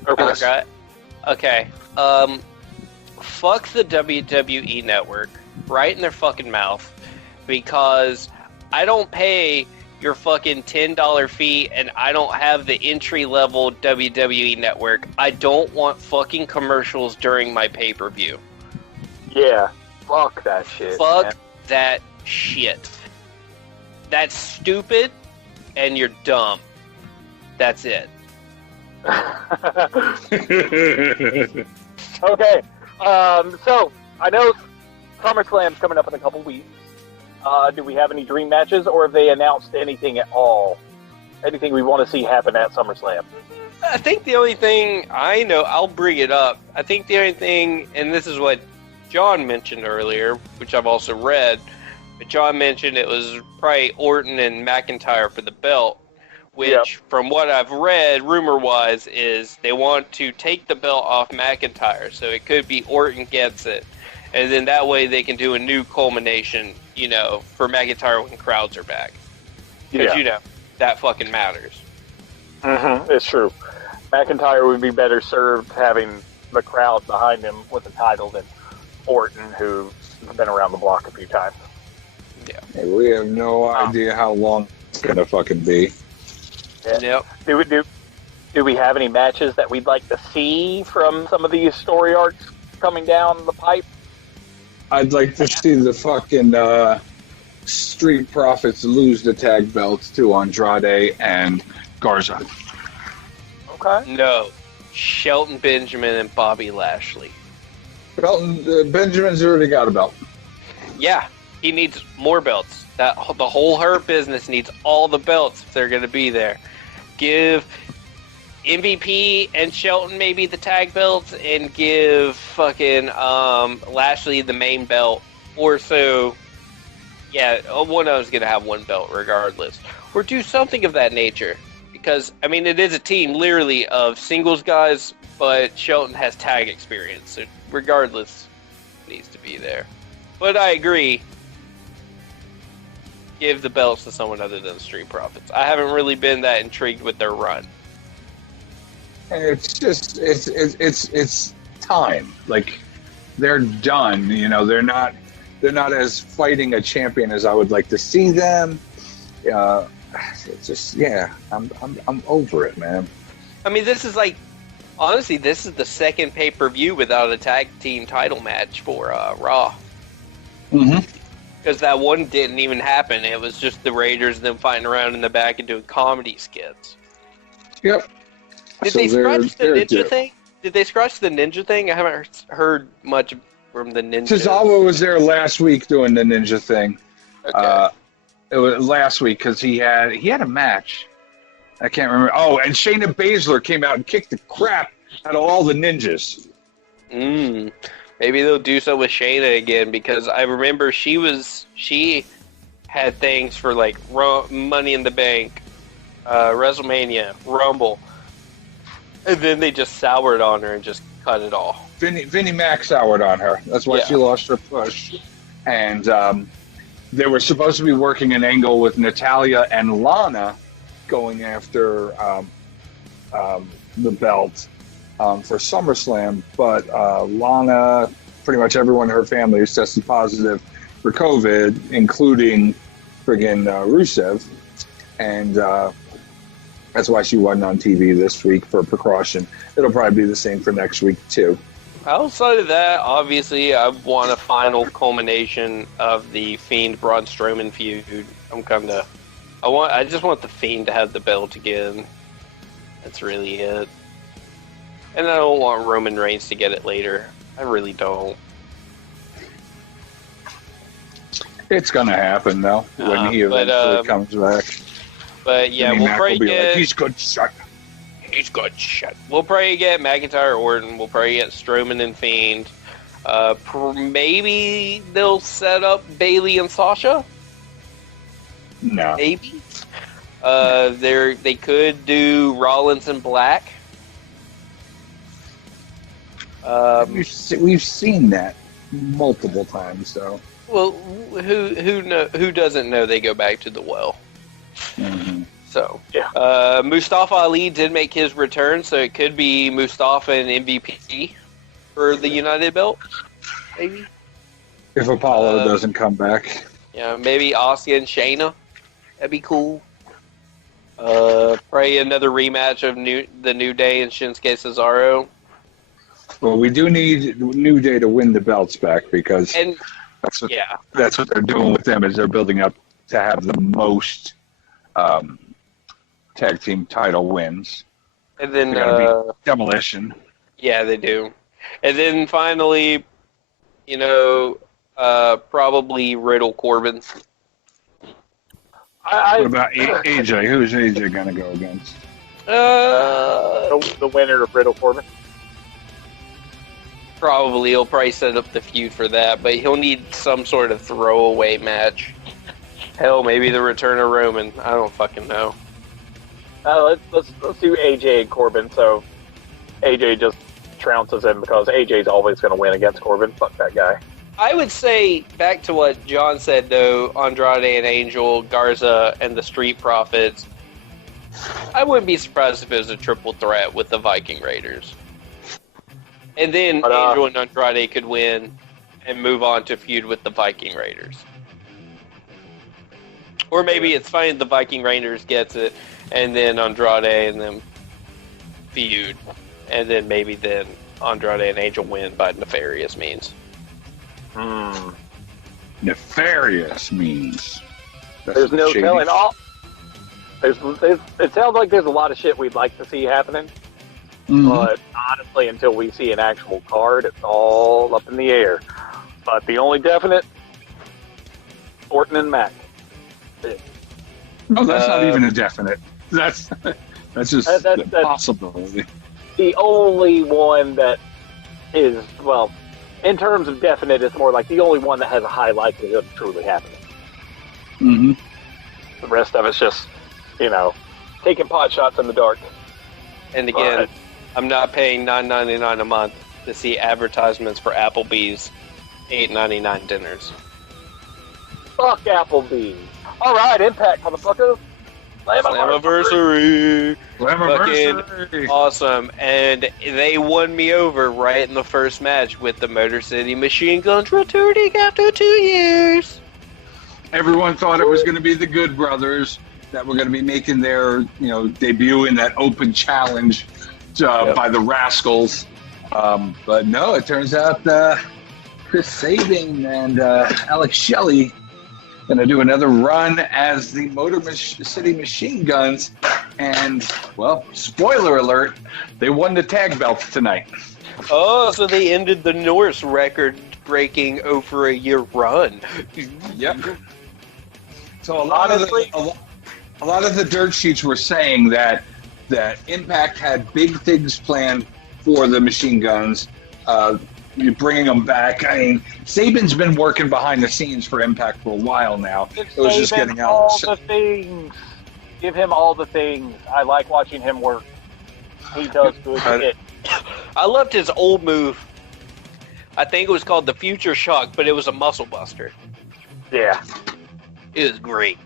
Okay. I forgot. Okay. Fuck the WWE Network right in their fucking mouth because I don't pay your fucking $10 fee and I don't have the entry-level WWE Network. I don't want fucking commercials during my pay-per-view. Yeah. Fuck that shit. Fuck that shit. That's stupid and you're dumb. That's it. Okay. So, I know SummerSlam's coming up in a couple weeks. Do we have any dream matches, or have they announced anything at all? anything we want to see happen at SummerSlam? I think the only thing I know, I'll bring it up. I think the only thing, and this is what John mentioned earlier, which I've also read, but John mentioned it was probably Orton and McIntyre for the belt, which, from what I've read, rumor-wise, is they want to take the belt off McIntyre, so it could be Orton gets it, and then that way they can do a new culmination, you know, for McIntyre when crowds are back. Because, you know, that fucking matters. Mm-hmm. It's true. McIntyre would be better served having the crowd behind him with the title than Orton, who's been around the block a few times. Yeah. Hey, we have no idea how long it's gonna fucking be. Yeah. Yep. Do we have any matches that we'd like to see from some of these story arcs coming down the pipe? I'd like to see the fucking Street Profits lose the tag belts to Andrade and Garza. Okay. No. Shelton Benjamin and Bobby Lashley. Benjamin's already got a belt. Yeah, he needs more belts. The whole Hurt business needs all the belts if they're going to be there. Give MVP and Shelton maybe the tag belts, and give fucking Lashley the main belt. Or so, yeah, one of them's going to have one belt regardless. Or do something of that nature. Because, I mean, it is a team literally of singles guys, but Shelton has tag experience. So regardless, it needs to be there. But I agree. Give the belts to someone other than the Street Profits. I haven't really been that intrigued with their run. And it's just it's time. Like, they're done. You know, they're not as fighting a champion as I would like to see them. It's just, I'm over it, man. I mean, this is like, honestly, this is the second pay-per-view without a tag team title match for Raw. Mm-hmm. Because that one didn't even happen. It was just the Raiders and them fighting around in the back and doing comedy skits. Yep. Did they scratch the ninja thing? Did they scratch the ninja thing? I haven't heard much from the ninja. Tozawa was there last week doing the ninja thing. Okay. It was last week because he had a match. I can't remember. Oh, and Shayna Baszler came out and kicked the crap out of all the ninjas. Maybe they'll do so with Shayna again, because I remember she had things for like Money in the Bank, WrestleMania, Rumble, and then they just soured on her and just cut it off. Vinnie Mac soured on her. That's why she lost her push. And they were supposed to be working an angle with Natalya and Lana going after the belt for SummerSlam, but Lana, pretty much everyone in her family is tested positive for COVID, including friggin' Rusev, and that's why she wasn't on TV this week for precaution. It'll probably be the same for next week too. Outside of that, obviously, I want a final culmination of the Fiend Braun Strowman feud. I just want the Fiend to have the belt again. That's really it. And I don't want Roman Reigns to get it later. I really don't. It's gonna happen though when he eventually comes back. But yeah, we'll probably get. Like, he's good shot. He's good shit. We'll probably get McIntyre, Orton. We'll probably get Strowman and Fiend. Maybe they'll set up Bayley and Sasha. No. Maybe. They could do Rollins and Black. We've seen that multiple times, though. Well, who doesn't know they go back to the well? Mm-hmm. So, Mustafa Ali did make his return, so it could be Mustafa and MVP for the United belt, maybe. If Apollo doesn't come back. Yeah, maybe Asuka and Shayna. That'd be cool. Probably another rematch of the New Day and Shinsuke Cesaro. Well, we do need New Day to win the belts back, because that's what they're doing with them, is they're building up to have the most tag team title wins. And then be Demolition. Yeah, they do. And then finally, probably Riddle Corbin. What about AJ? Who's AJ going to go against? The winner of Riddle Corbin. Probably he'll probably set up the feud for that, but he'll need some sort of throwaway match. Hell, maybe the return of Roman. I don't fucking know. Let's do AJ and Corbin. So AJ just trounces him because AJ's always going to win against Corbin. Fuck that guy. I would say, back to what John said, though, Andrade and Angel, Garza, and the Street Profits, I wouldn't be surprised if it was a triple threat with the Viking Raiders. And then Angel and Andrade could win and move on to feud with the Viking Raiders. Or maybe it's fine, the Viking Raiders gets it, and then Andrade and them feud. And then maybe then Andrade and Angel win by nefarious means. Nefarious means. There's no telling. It sounds like there's a lot of shit we'd like to see happening. Mm-hmm. But honestly, until we see an actual card, it's all up in the air. But the only definite, Orton and Mac. Oh, that's not even a definite. That's just a possibility. The only one that is, well, in terms of definite, it's more like the only one that has a high likelihood of truly happening. Mm-hmm. The rest of it's just, taking pot shots in the dark. And again, I'm not paying $9.99 a month to see advertisements for Applebee's $8.99 dinners. Fuck Applebee's. All right, Impact, motherfucker. Slammiversary. Slammiversary. Fucking awesome. And they won me over right in the first match with the Motor City Machine Guns returning after 2 years. Everyone thought it was going to be the Good Brothers that were going to be making their, debut in that open challenge by the Rascals. But no, it turns out Chris Sabin and Alex Shelley going to do another run as the Motor City Machine Guns. And, well, spoiler alert, they won the tag belts tonight. Oh, so they ended the Norse record-breaking over a year run. Yep. So a lot of the dirt sheets were saying that Impact had big things planned for the Machine Guns. You're bringing them back. I mean, Sabin's been working behind the scenes for Impact for a while now. It was just getting out. All the things. Give him all the things. I like watching him work. He does good shit. I loved his old move. I think it was called the Future Shock, but it was a muscle buster. Yeah. It was great.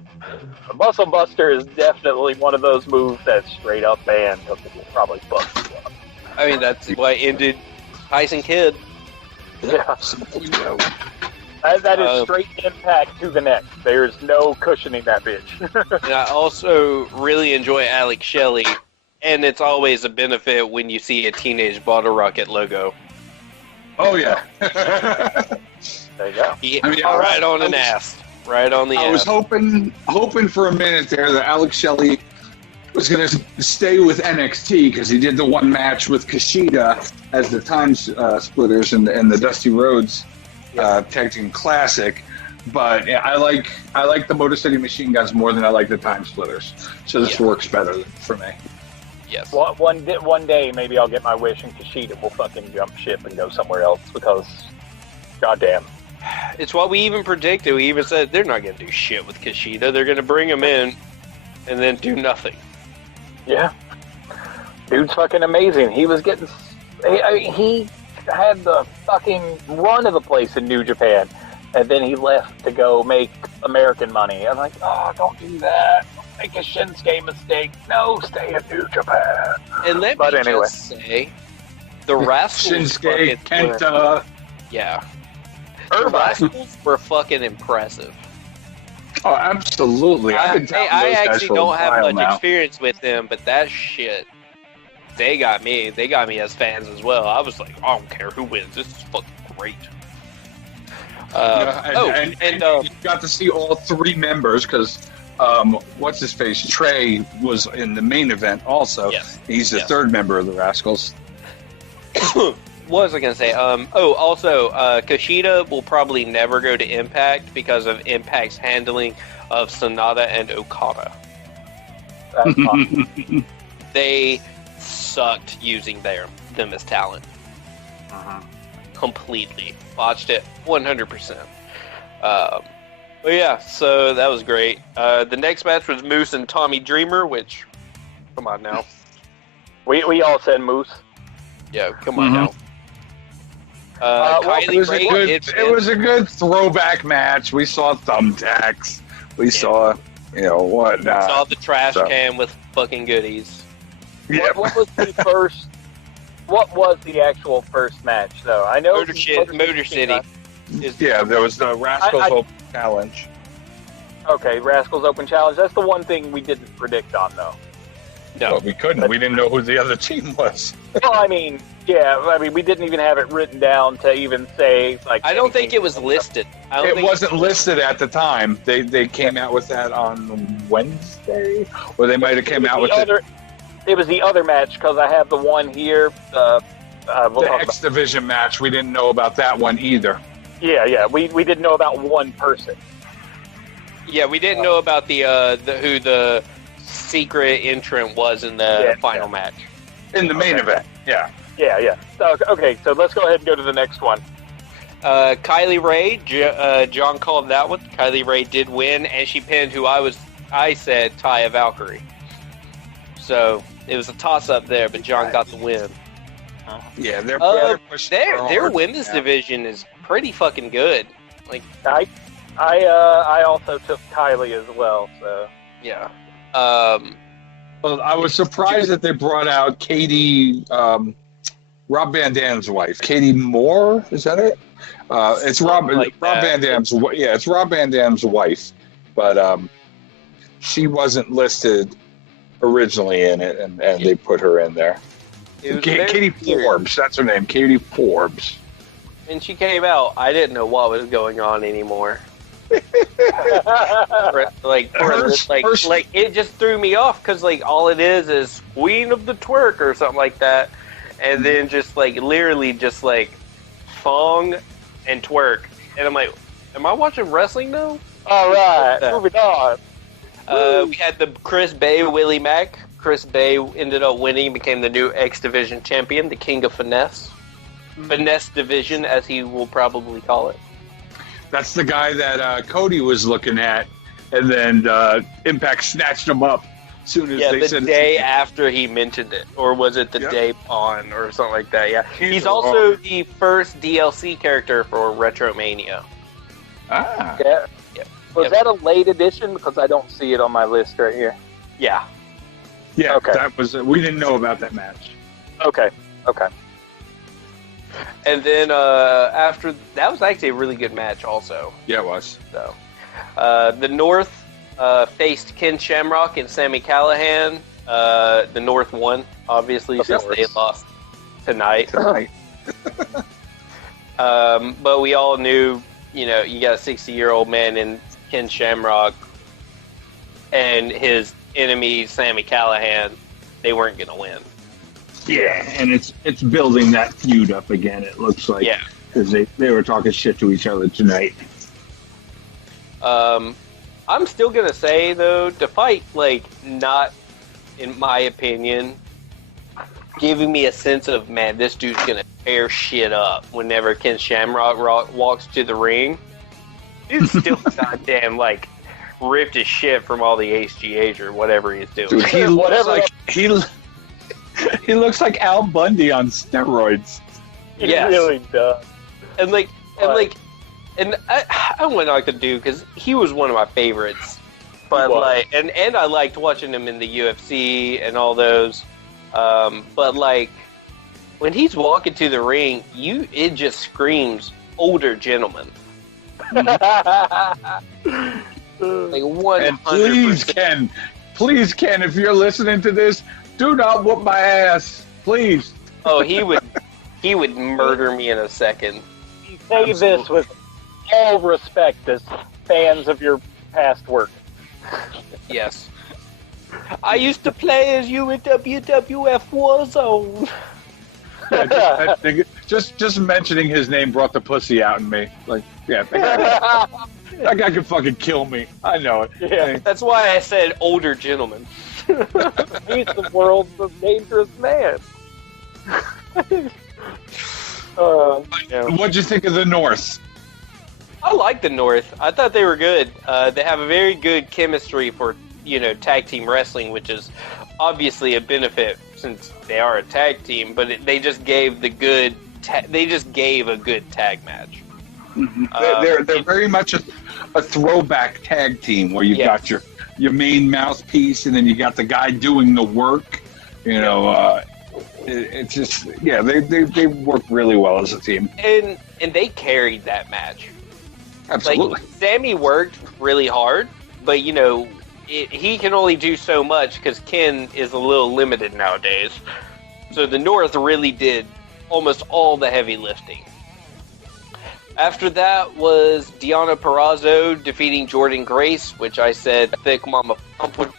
The Muscle Buster is definitely one of those moves that's straight up banned because it will probably bust you up. I mean, that's what ended Tyson Kidd. Yeah. That is straight Impact to the neck. There's no cushioning that bitch. And I also really enjoy Alex Shelley, and it's always a benefit when you see a Teenage Bottle Rocket logo. Oh, yeah. There you go. Right on an ass. Right on the ass. I was hoping for a minute there that Alex Shelley was going to stay with NXT because he did the one match with Kushida as the Time Splitters and the Dusty Rhodes Tag Team Classic. But I like the Motor City Machine Guns more than I like the Time Splitters. So this works better for me. Yes. One day maybe I'll get my wish and Kushida will fucking jump ship and go somewhere else because, goddamn. It's what we even predicted. We even said they're not going to do shit with Kushida. They're going to bring him in and then do nothing. Yeah. Dude's fucking amazing. He was getting... He had the fucking run of the place in New Japan, and then he left to go make American money. I'm like, oh, don't do that. Don't make a Shinsuke mistake. No, stay in New Japan. And let me just say, the Rascals... Shinsuke, Kenta... Yeah. The Rascals were fucking impressive. Oh, absolutely. I actually don't have much experience with them, but that shit, they got me. They got me as fans as well. I was like, I don't care who wins. This is fucking great. And you got to see all three members because what's his face? Trey was in the main event also. Yes. He's the third member of the Rascals. what was I gonna say? Also, Kushida will probably never go to Impact because of Impact's handling of Sonata and Okada. That's fine. They sucked using them as talent. Completely botched it 100%. But yeah, so that was great. The next match was Moose and Tommy Dreamer, which, come on now. We all said Moose. Yeah, come on now. It was a good throwback match. We saw thumbtacks. We saw, whatnot. Saw the trash can with fucking goodies. Yeah. What was the first? What was the actual first match, though? I know Motor City. There was the Rascals Open Challenge. Okay, Rascals Open Challenge. That's the one thing we didn't predict on, though. No, Well, we couldn't. We didn't know who the other team was. Well, we didn't even have it written down to even say, like... I don't think it was listed. It wasn't listed at the time. They came out with that on Wednesday? Or they might have came out with it. It was the other match, because I have the one here. The X Division match, we didn't know about that one either. Yeah. We didn't know about one person. Yeah, we didn't know about who the secret entrant was in the final match. In the main event, yeah. Yeah. So, okay, so let's go ahead and go to the next one. Kylie Ray, John called that one. Kylie Ray did win, and she pinned who I said Taya Valkyrie. So it was a toss-up there, but John got the win. Yeah, their women's division is pretty fucking good. Like I also took Kylie as well. So yeah. Well, I was surprised that they brought out Katie, Rob Van Dam's wife. Katie Moore, is that it? It's Rob Van Dam's. Yeah, it's Rob Van Dam's wife, but she wasn't listed originally in it, and they put her in there. Katie Forbes, that's her name. Katie Forbes. And she came out. I didn't know what was going on anymore. It just threw me off because all it is Queen of the Twerk or something like that, and then just literally just thong and twerk, and I'm like, am I watching wrestling now? All right, moving on. We had the Chris Bay Willie Mack. Chris Bay ended up winning, became the new X Division champion, the King of Finesse. Finesse Division, as he will probably call it. That's the guy that Cody was looking at, and then Impact snatched him up as soon as they said the day after he mentioned it. Or was it the day on, or something like that, yeah. He's also the first DLC character for Retromania. Ah. Yeah. Was that a late edition? Because I don't see it on my list right here. Yeah. Yeah, okay. That was. We didn't know about that match. Okay. And then after that was actually a really good match, also. Yeah, it was. So, the North faced Ken Shamrock and Sami Callihan. The North won, obviously, since they lost tonight. But we all knew, you got a 60-year-old man in Ken Shamrock and his enemy Sami Callihan. They weren't going to win. Yeah, and it's building that feud up again, it looks like. Yeah. Because they were talking shit to each other tonight. I'm still going to say, though, to fight, not, in my opinion, giving me a sense of, man, this dude's going to tear shit up whenever Ken Shamrock walks to the ring. Dude's still goddamn, ripped his shit from all the HGH or whatever he's doing. Dude, he looks like Al Bundy on steroids. He really does. And I went like to do because he was one of my favorites. But and I liked watching him in the UFC and all those. But when he's walking to the ring, it just screams older gentleman. 100%. And please, Ken, if you're listening to this, do not whoop my ass, please. Oh, he would murder me in a second. Say this with all respect as fans of your past work. Yes. I used to play as you in WWF Warzone. Just mentioning his name brought the pussy out in me. Like, yeah, that guy could fucking kill me. I know it. Yeah. That's why I said older gentleman. He's the world's most dangerous man. What'd you think of the North? I like the North. I thought they were good. They have a very good chemistry for, tag team wrestling, which is obviously a benefit since they are a tag team. But they just gave a good tag match. Mm-hmm. They're very much a throwback tag team where you've got your main mouthpiece and then you got the guy doing the work. It's just they work really well as a team. And they carried that match. Absolutely. Like, Sammy worked really hard, but he can only do so much because Ken is a little limited nowadays. So the North really did almost all the heavy lifting. After that was Deonna Purrazzo defeating Jordynne Grace, which I said Thick Mama Pump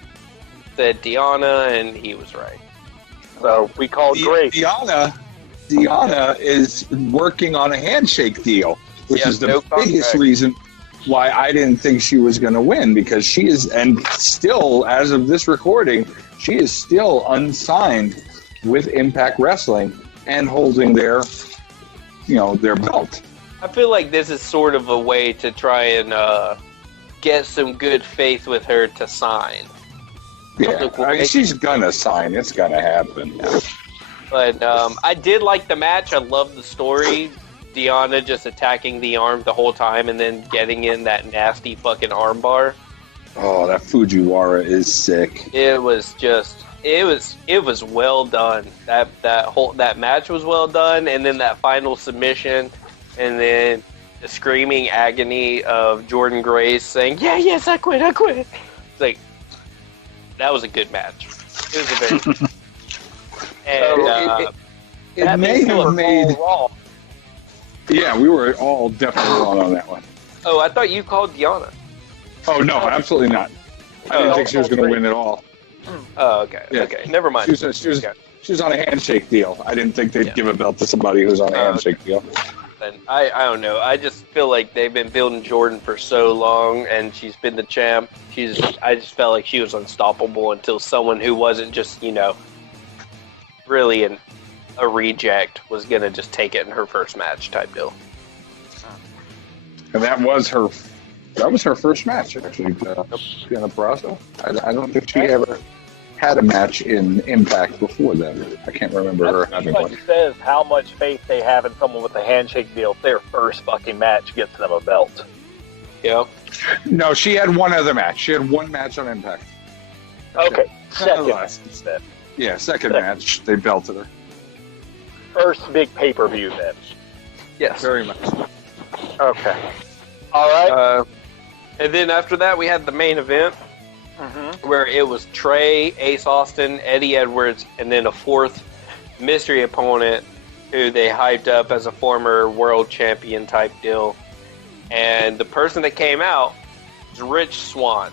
said Deonna, and he was right. So we called Grace. Deonna is working on a handshake deal, which is the biggest reason why I didn't think she was going to win, because she is, and still, as of this recording, she is still unsigned with Impact Wrestling and holding their belt. I feel like this is sort of a way to try and get some good faith with her to sign. Yeah, she's gonna sign. It's gonna happen. Yeah. But I did like the match. I love the story. Deonna just attacking the arm the whole time and then getting in that nasty fucking armbar. Oh, that Fujiwara is sick. It was well done. That match was well done, and then that final submission, and then the screaming agony of Jordynne Grace saying, "Yes, I quit." It's like, that was a good match. It was a very good. And it may have made. Yeah, we were all definitely wrong on that one. Oh, I thought you called Deonna. Oh no, absolutely not. I didn't think she was going to win at all. Oh, okay. Yeah. Okay, never mind. She was on a handshake deal. I didn't think they'd give a belt to somebody who's on a handshake deal. And I don't know. I just feel like they've been building Jordynne for so long, and she's been the champ. I just felt like she was unstoppable until someone who wasn't just, really a reject was going to just take it in her first match type deal. And that was her first match, actually, Deonna Purrazzo. I don't think she ever had a match in Impact before then. I can't remember her having one. That says how much faith they have in someone with a handshake deal if their first fucking match gets them a belt. Yeah. No, she had one other match. She had one match on Impact. Okay, second match. Yeah, second match. They belted her. First big pay-per-view then. Yes. Very much. Okay. All right. And then after that, we had the main event, where it was Trey, Ace Austin, Eddie Edwards, and then a fourth mystery opponent who they hyped up as a former world champion type deal. And the person that came out was Rich Swann.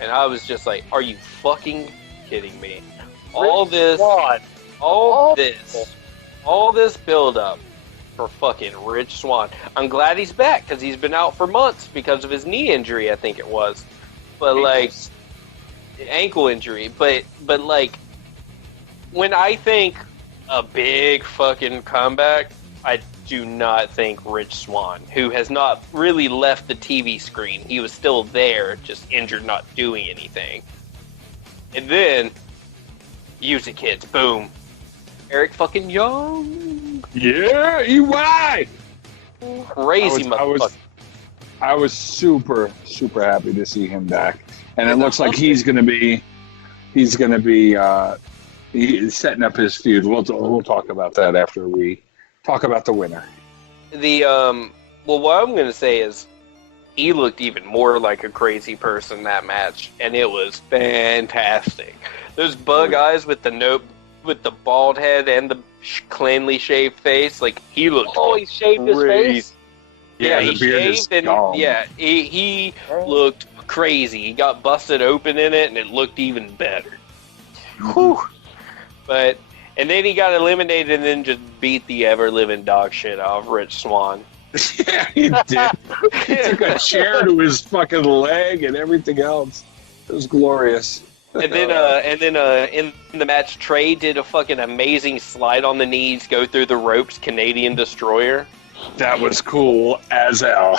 And I was just like, are you fucking kidding me? All this build up for fucking Rich Swann. I'm glad he's back because he's been out for months because of his knee injury, I think it was. But ankle injury. But like, when I think a big fucking comeback, I do not think Rich Swann, who has not really left the TV screen. He was still there, just injured, not doing anything. And then, use it, kids. Boom. Eric fucking Young. Yeah, EY. Crazy motherfucker. I was super, super happy to see him back, and it looks like he's gonna be setting up his feud. We'll talk about that after we talk about the winner. What I'm gonna say is, he looked even more like a crazy person that match, and it was fantastic. Those bug eyes with the bald head and the cleanly shaved face, like, he looked. Oh, he shaved his face. Yeah, the he beard shaved and gone. he looked crazy. He got busted open in it, and it looked even better. Whew. But And then he got eliminated and then just beat the ever-living dog shit out of Rich Swann. Yeah, he did. He took a chair to his fucking leg and everything else. It was glorious. And then in the match, Trey did a fucking amazing slide on the knees, go through the ropes, Canadian Destroyer. That was cool as hell.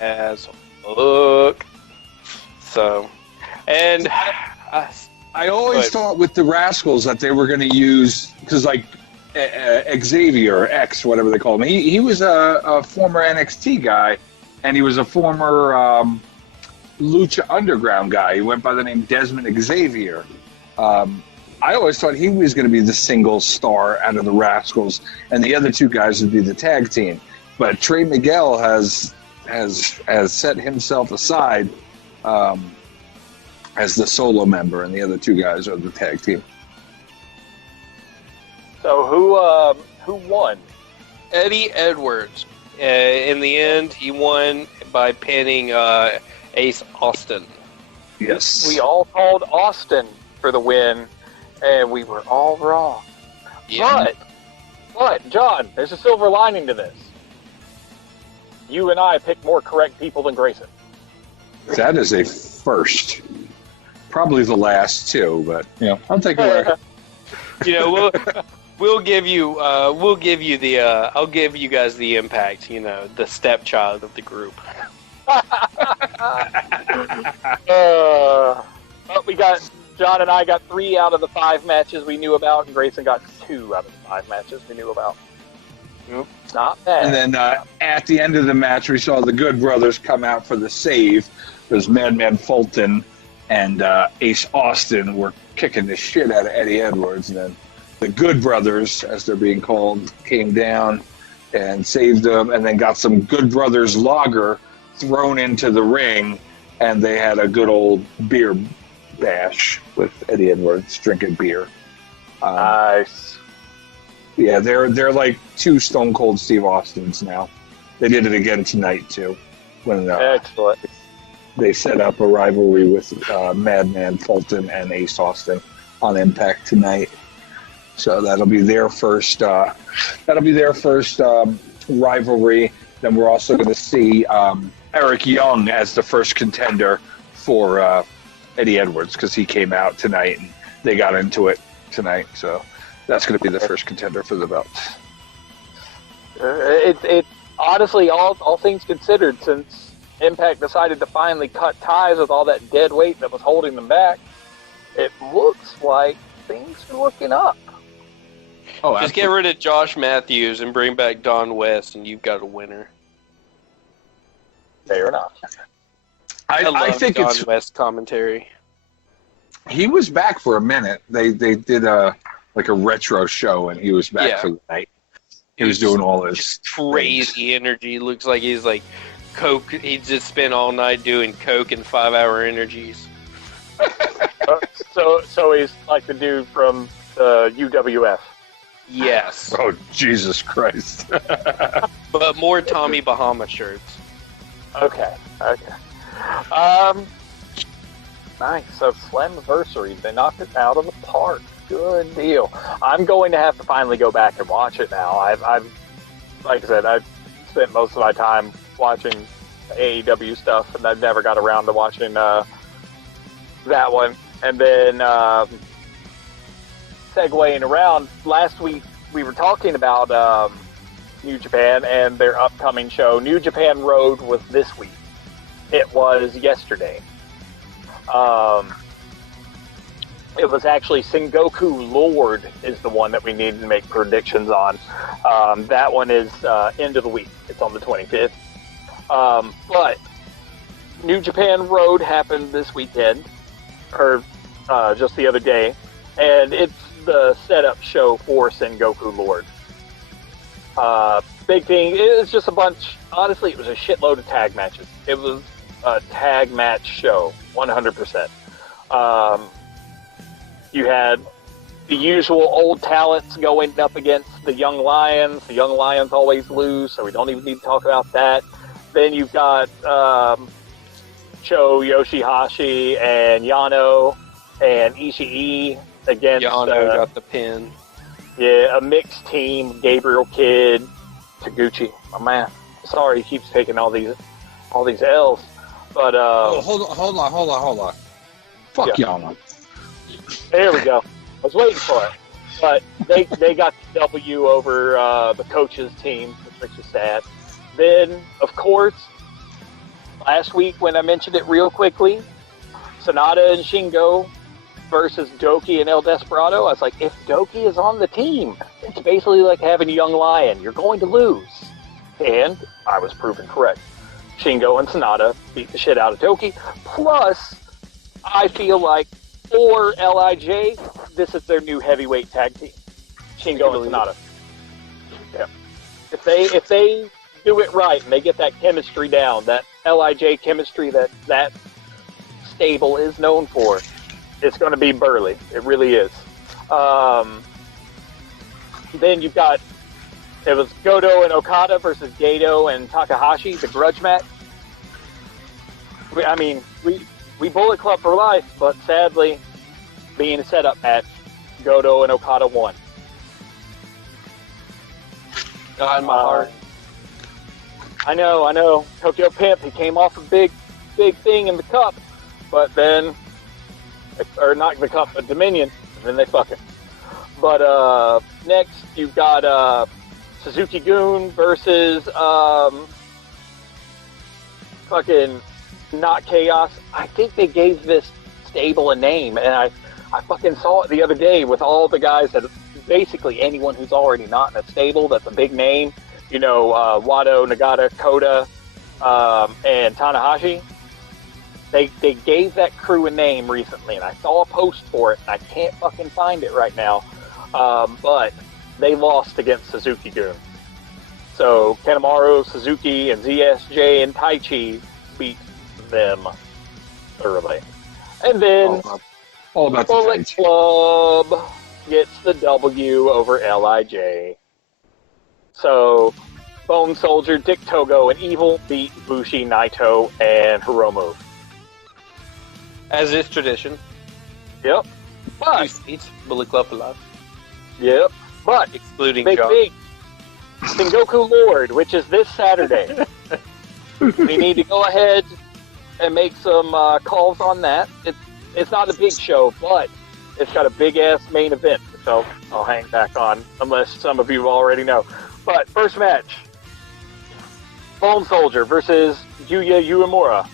As fuck. So, and I always thought with the Rascals that they were going to use, because like Xavier, X, whatever they call him, he was a former NXT guy, and he was a former Lucha Underground guy. He went by the name Desmond Xavier. I always thought he was going to be the single star out of the Rascals, and the other two guys would be the tag team. But Trey Miguel has set himself aside as the solo member, and the other two guys are the tag team. So who won? Eddie Edwards. In the end, he won by pinning Ace Austin. Yes. We all called Austin for the win, and we were all wrong. Yeah. But, John, there's a silver lining to this. You and I picked more correct people than Grayson. That is a first. Probably the last two, but I'll take it away. We'll give you the I'll give you guys the Impact, the stepchild of the group. But we got John and I got 3 out of the 5 matches we knew about, and Grayson got 2 out of the 5 matches we knew about. Yep. Not bad. And then at the end of the match, we saw the Good Brothers come out for the save, because Madman Fulton and Ace Austin were kicking the shit out of Eddie Edwards, and then the Good Brothers, as they're being called, came down and saved them, and then got some Good Brothers lager thrown into the ring, and they had a good old beer bash with Eddie Edwards drinking beer. Nice. Yeah, they're like 2 Stone Cold Steve Austins now. They did it again tonight too, when Excellent. they set up a rivalry with Madman Fulton and Ace Austin on Impact tonight. So that'll be their first. Rivalry. Then we're also going to see Eric Young as the first contender for Eddie Edwards, because he came out tonight and they got into it tonight. So that's going to be the first contender for the belt. It honestly, all things considered, since Impact decided to finally cut ties with all that dead weight that was holding them back, it looks like things are looking up. Oh, just get rid of Josh Matthews and bring back Don West, and you've got a winner. Fair enough. I think Don it's West commentary. He was back for a minute. They did a retro show, and he was back for the night. He was doing all this just crazy energy. Looks like he's like coke. He just spent all night doing coke and 5-hour energies. So he's like the dude from the UWF. Yes. Oh, Jesus Christ. But more Tommy Bahama shirts. Okay. Nice. So Slammiversary, they knocked it out of the park. Good deal. I'm going to have to finally go back and watch it now. I've like I said, I've spent most of my time watching AEW stuff, and I've never got around to watching that one. And then segueing around, last week we were talking about New Japan and their upcoming show. New Japan Road was this week. It was yesterday. It was actually Sengoku Lord is the one that we needed to make predictions on. That one is end of the week. It's on the 25th. But New Japan Road happened this weekend, or just the other day, and it's the setup show for Sengoku Lord. Big thing is just a bunch. Honestly, it was a shitload of tag matches. It was a tag match show, 100%. You had the usual old talents going up against the Young Lions. The Young Lions always lose, so we don't even need to talk about that. Then you've got Cho Yoshihashi and Yano and Ishii against... Yano got the pin. Yeah, a mixed team. Gabriel Kidd, Taguchi. My man. Sorry, he keeps taking all these L's. But hold on. Fuck y'all. There we go. I was waiting for it. But they got the W over the coaches team, which makes you sad. Then, of course, last week when I mentioned it real quickly, Sonata and Shingo versus Doki and El Desperado, I was like, if Doki is on the team, it's basically like having a young lion. You're going to lose. And I was proven correct. Shingo and Sonata beat the shit out of Doki. Plus, I feel like for LIJ, this is their new heavyweight tag team. Shingo and Sonata. Yeah. If they do it right and they get that chemistry down, that LIJ chemistry that stable is known for, it's going to be Burley. It really is. Then you've got, it was Goto and Okada versus Gato and Takahashi, the grudge match. We Bullet Club for life, but sadly, being a setup match, Goto and Okada won. God in my heart. I know. Tokyo Pimp, he came off a big thing in the cup, but then, or not the cup, but Dominion, and then they fuck it. But next, you've got Suzuki Goon versus fucking Not Chaos. I think they gave this stable a name, and I fucking saw it the other day with all the guys that, basically anyone who's already not in a stable that's a big name. You know, Wado, Nagata, Koda, and Tanahashi. They gave that crew a name recently, and I saw a post for it, and I can't fucking find it right now. But they lost against Suzuki Gun. So Kanemaru, Suzuki, and ZSJ and Taichi beat them thoroughly. And then all about Bullet Club gets the W over LIJ. So Bone Soldier, Dick Togo, and Evil beat Bushi, Naito, and Hiromu. As is tradition. Yep. But It's Bullet Club for life. Yep. But Excluding big John. Sengoku Lord, which is this Saturday. We need to go ahead and make some calls on that. It's not a big show, but it's got a big-ass main event, so I'll hang back on, unless some of you already know. But first match, Bone Soldier versus Yuya Uemura.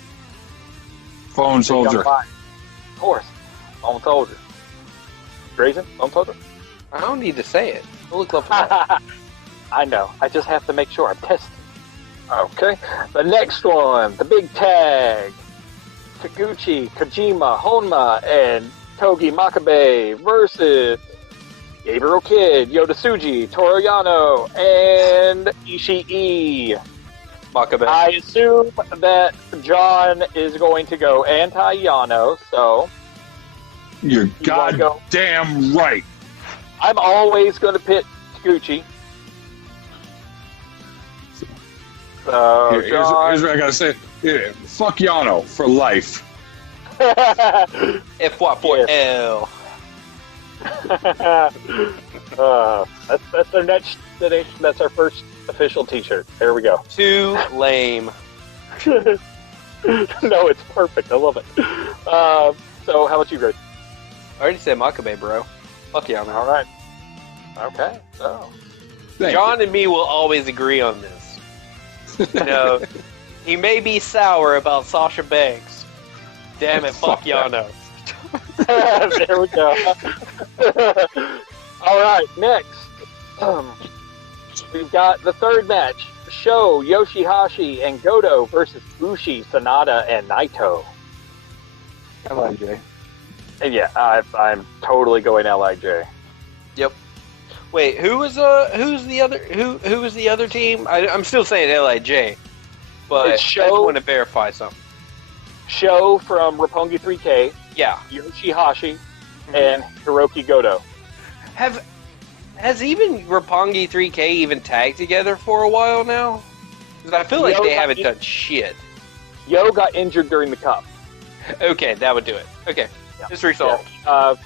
Bone Soldier. Of course, Bone Soldier. Grayson, Bone Soldier? I don't need to say it. Bullet Club for life. I know. I just have to make sure I'm testing. Okay. The next one, the big tag. Taguchi, Kojima, Honma, and Togi Makabe versus Gabriel Kidd, Yota Tsuji, Toru Yano, and Ishii. Makabe. I assume that John is going to go anti-Yano, so... You're wanna go? goddamn right. I'm always going to pit Taguchi. So, Here's what I gotta say. Yeah, fuck Yano for life. F4L. That's our next. That's our first official T-shirt. There we go. Too lame. No, it's perfect. I love it. So, how about you, Grace? I already said Makabe, bro. Fuck yeah, man. All right. Okay. So, Thank John and me will always agree on this. You know, he may be sour about Sasha Banks. Damn it, fuck Yano. there we go. All right, next. We've got the third match. Sho, Yoshihashi, and Goto versus Bushi, Sonata, and Naito. LIJ. And yeah, I'm totally going LIJ. Yep. Wait, who's the other team? I'm still saying LIJ, but I It's just Sho. want to verify something. Sho from Roppongi 3K, Yeah. Yoshihashi, and Hiroki Goto. Has even Roppongi 3K even tagged together for a while now? Because I feel like Yo they got haven't done shit. Yo got injured during the cup. Okay, that would do it. Okay, Yeah. just resolved.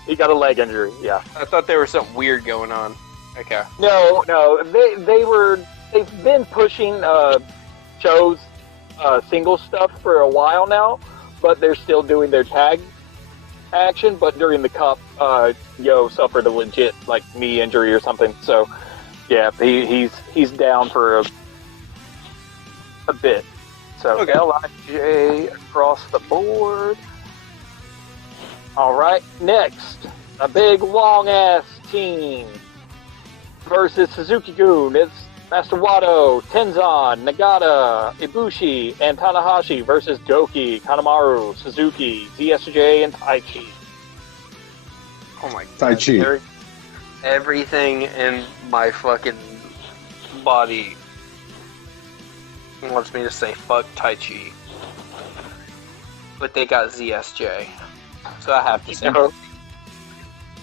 He got a leg injury, yeah. I thought there was something weird going on. Okay. No, they've been pushing shows single stuff for a while now, but they're still doing their tag action. But during the cup, Yo suffered a legit knee injury or something. So yeah, he's down for a bit. So Okay. LIJ across the board. All right, next, a big long ass team versus Suzuki-gun. It's Master Wado, Tenzan, Nagata, Ibushi, and Tanahashi versus Doki, Kanemaru, Suzuki, ZSJ, and Taichi. Oh my god. Tai Chi. Everything in my fucking body wants me to say fuck Tai Chi. But they got ZSJ. So I have to say. I'm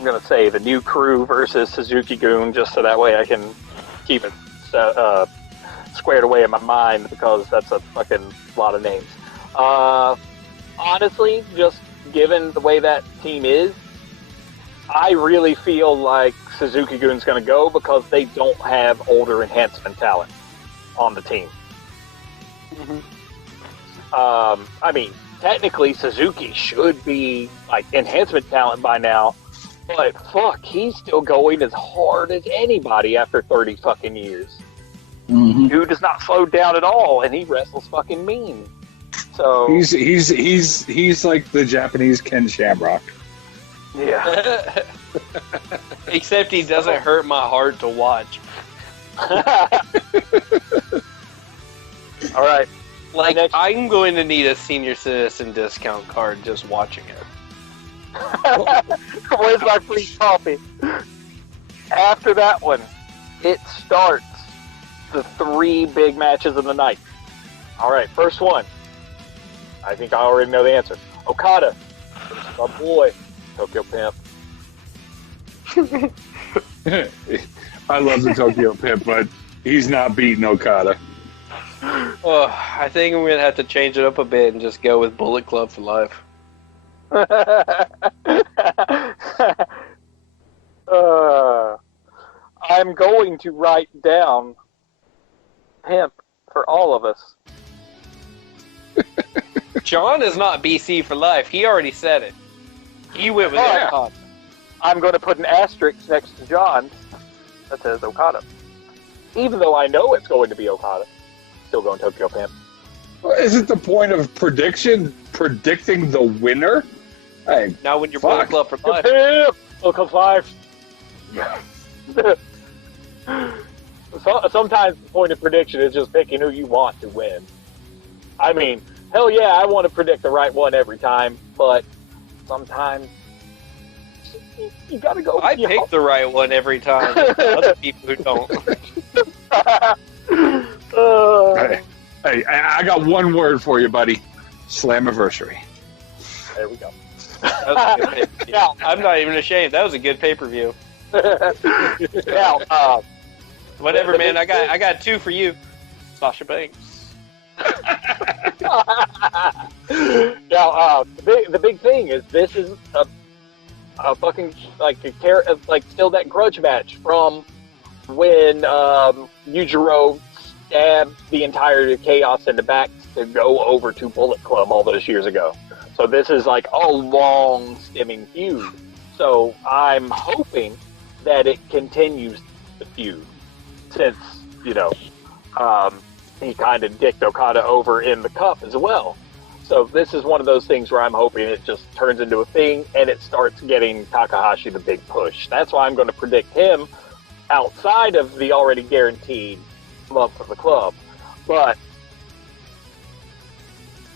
going to say the new crew versus Suzuki-gun, just so that way I can keep it squared away in my mind, because that's a fucking lot of names. Honestly, just given the way that team is, I really feel like Suzuki-gun's going to go because they don't have older enhancement talent on the team. I mean, technically Suzuki should be enhancement talent by now, but fuck, he's still going as hard as anybody after 30 fucking years. Mm-hmm. Dude does not slow down at all, and he wrestles fucking mean. So He's like the Japanese Ken Shamrock. yeah. Except he doesn't hurt my heart to watch. All right. Next. I'm going to need a senior citizen discount card just watching it. Where's my free coffee? After that one, it starts the 3 big matches of the night. All right, first one. I think I already know the answer. Okada, my boy, Tokyo Pimp. I love the Tokyo Pimp, but he's not beating Okada. Oh, I think I'm going to have to change it up a bit and just go with Bullet Club for life. I'm going to write down Pimp for all of us. John is not BC for life. He already said it. He went with Yeah. Okada. I'm going to put an asterisk next to John's that says Okada. Even though I know it's going to be Okada, still going Tokyo Pimp. Well, isn't the point of predicting the winner? Hey, Now when you're fuck. Bullet Club for life. Pimp! Local 5. Sometimes the point of prediction is just picking who you want to win. I mean, hell yeah, I want to predict the right one every time, but sometimes you gotta go. I pick the right one every time. Other people who don't. Hey, I got one word for you, buddy. Slammiversary. There we go. That was a good pay-per-view. Now, I'm not even ashamed. That was a good pay-per-view. now, Whatever, man. I got 2 for you. Sasha Banks. now, the big thing is this is a fucking still that grudge match from when Yujiro stabbed the entire Chaos in the back to go over to Bullet Club all those years ago. So this is a long stemming feud. So I'm hoping that it continues the feud, since he kind of dicked Okada over in the cup as well. So this is one of those things where I'm hoping it just turns into a thing and it starts getting Takahashi the big push. That's why I'm going to predict him outside of the already guaranteed love for the club. But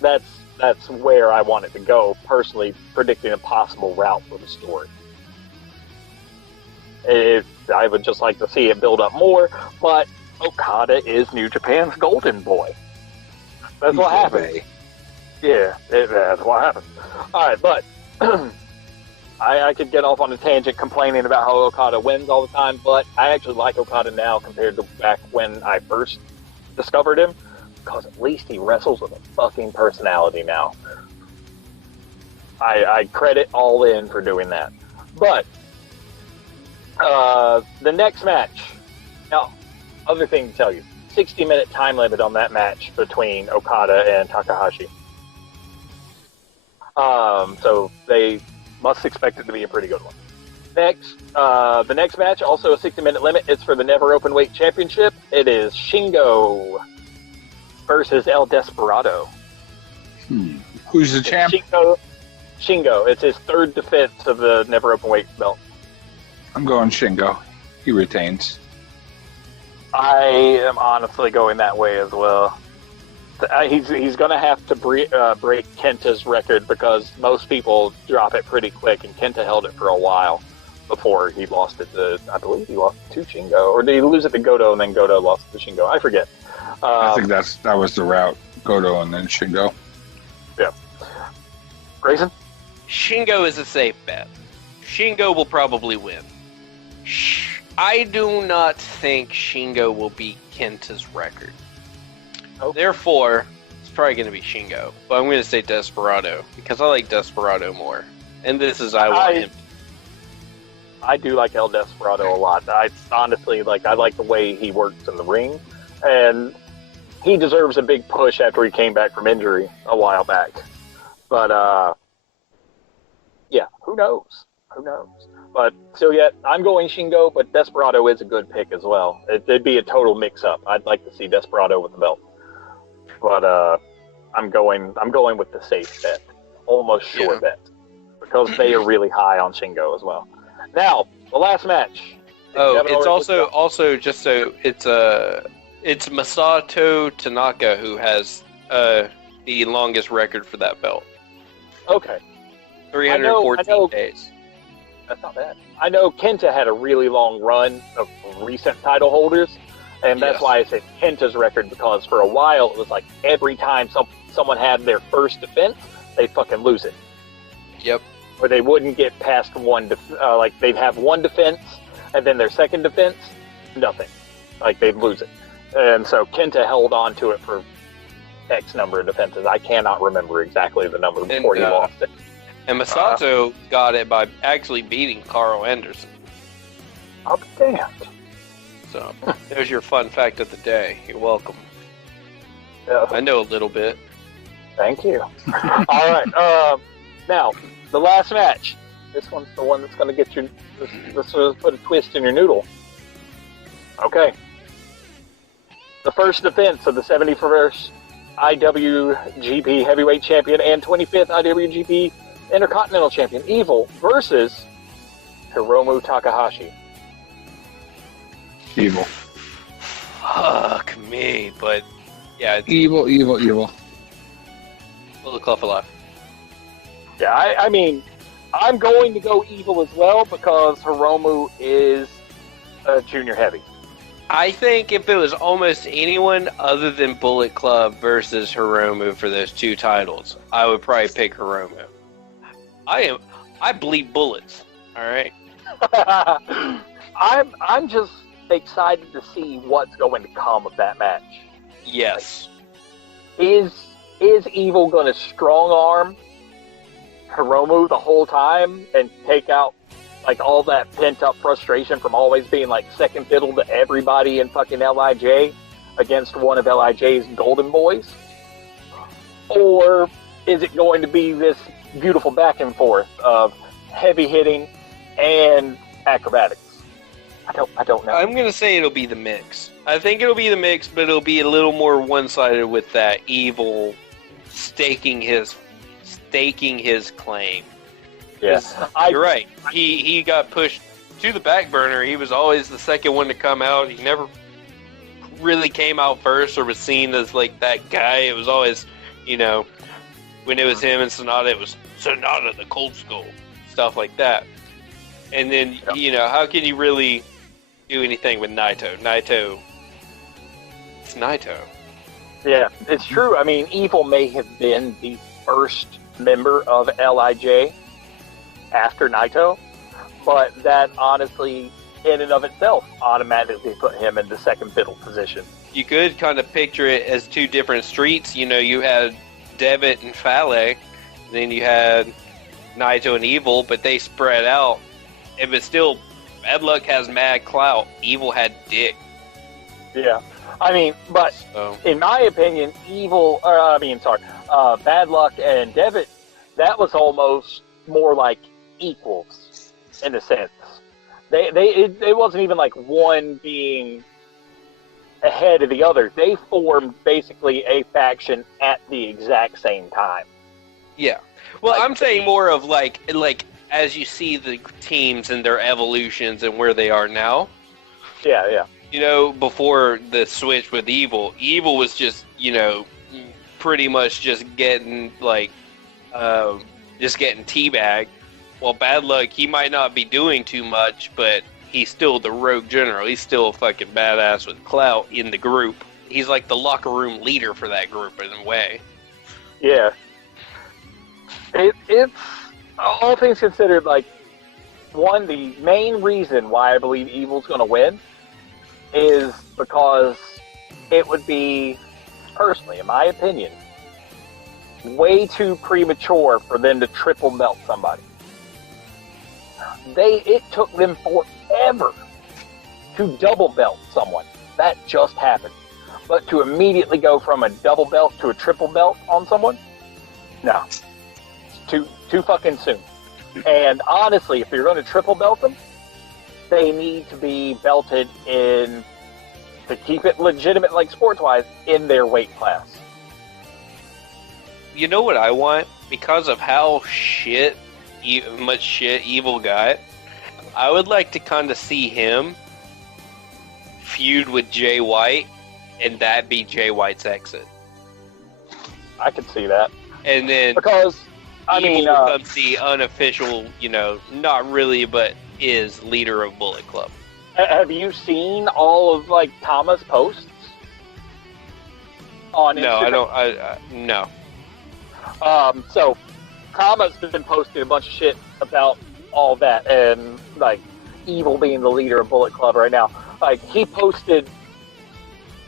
that's where I want it to go, personally, predicting a possible route for the story. I would just like to see it build up more, but Okada is New Japan's golden boy. That's what happens. Yeah, that's what happens. All right, but I could get off on a tangent complaining about how Okada wins all the time, but I actually like Okada now compared to back when I first discovered him, because at least he wrestles with a fucking personality now. I credit All In for doing that. But The next match. Now, other thing to tell you. 60-minute time limit on that match between Okada and Takahashi. So they must expect it to be a pretty good one. Next, the next match, also a 60-minute limit. It's for the Never Openweight Championship. It is Shingo versus El Desperado. Who's the champ? Shingo. It's his third defense of the Never Openweight belt. I'm going Shingo. He retains. I am honestly going that way as well. He's going to have to break Kenta's record because most people drop it pretty quick, and Kenta held it for a while before he lost it to, I believe he lost it to Shingo, or did he lose it to Goto and then Goto lost it to Shingo? I forget. I think that was the route. Goto and then Shingo. Yeah. Grayson? Shingo is a safe bet. Shingo will probably win. I do not think Shingo will beat Kenta's record. Okay. Therefore, it's probably going to be Shingo. But I'm going to say Desperado, because I like Desperado more. And this is I want him. I do like El Desperado a lot. I honestly, I like the way he works in the ring. And he deserves a big push after he came back from injury a while back. But, yeah, who knows? Who knows? But still yet, I'm going Shingo, but Desperado is a good pick as well. It'd be a total mix-up. I'd like to see Desperado with the belt. But I'm going with the safe bet. Almost sure bet. Because they are really high on Shingo as well. Now, the last match. It's also just so it's Masato Tanaka who has the longest record for that belt. Okay. 314 days. That's not bad. I know Kenta had a really long run of recent title holders, and that's why I said Kenta's record, because for a while it was like every time someone had their first defense, they'd fucking lose it. Yep. Or they wouldn't get past one, they'd have one defense, and then their second defense, nothing. They'd lose it. And so Kenta held on to it for X number of defenses. I cannot remember exactly the number before he lost it. And Masato got it by actually beating Carl Anderson. I'll be damned. So, there's your fun fact of the day. You're welcome. Yeah. I know a little bit. Thank you. All right. Now, the last match. This one's the one that's going to get you. This will put a twist in your noodle. Okay. The first defense of the 71st IWGP Heavyweight Champion and 25th IWGP Intercontinental Champion, Evil, versus Hiromu Takahashi. Evil. Fuck me, but yeah. Evil. Bullet Club for life. Yeah, I mean, I'm going to go Evil as well because Hiromu is a junior heavy. I think if it was almost anyone other than Bullet Club versus Hiromu for those two titles, I would probably pick Hiromu. I bleed bullets. All right. I'm just excited to see what's going to come of that match. Yes. Is Evil going to strong arm Hiromu the whole time and take out all that pent up frustration from always being second fiddle to everybody in fucking LIJ against one of LIJ's golden boys? Or is it going to be this beautiful back and forth of heavy hitting and acrobatics? I don't know. I'm going to say it'll be the mix. I think it'll be the mix, but it'll be a little more one-sided with that Evil staking his claim. Yes, you're right. He got pushed to the back burner. He was always the second one to come out. He never really came out first or was seen as that guy. It was always, when it was him and Sonata, it was Sonata the Cold Skull, stuff like that. And then, how can you really do anything with Naito? It's Naito. Yeah, it's true. I mean, Evil may have been the first member of LIJ after Naito, but that honestly, in and of itself, automatically put him in the second fiddle position. You could kind of picture it as two different streets. You had Devitt and Fale, then you had Naito and Evil, but they spread out. It was still Bad Luck has mad clout. Evil had dick. Yeah. I mean, but So in my opinion, Bad Luck and Devitt, that was almost more like equals in a sense. It wasn't even like one being ahead of the other. They formed basically a faction at the exact same time. yeah. Well, Like, I'm saying more of like as you see the teams and their evolutions and where they are now. Yeah. You know, before the switch with Evil was just, you know, pretty much just getting teabagged. Well, Bad Luck, he might not be doing too much, but he's still the rogue general. He's still a fucking badass with clout in the group. He's like the locker room leader for that group in a way. Yeah. It's all things considered, like, one, the main reason why I believe Evil's going to win is because it would be, personally, in my opinion, way too premature for them to triple melt somebody. It took them forever to double belt someone. That just happened. But to immediately go from a double belt to a triple belt on someone? No. It's too fucking soon. And honestly, if you're going to triple belt them, they need to be belted in, to keep it legitimate, like sports-wise, in their weight class. You know what I want? Because of how much shit Evil got, I would like to kind of see him feud with Jay White, and that be Jay White's exit. I could see that. And then Because, Evil becomes the unofficial, you know, not really, but is leader of Bullet Club. have you seen all of, like, Tama's posts on Instagram? No, I don't. No. So, Tama's been posting a bunch of shit about all that, and, like, Evil being the leader of Bullet Club right now. Like, he posted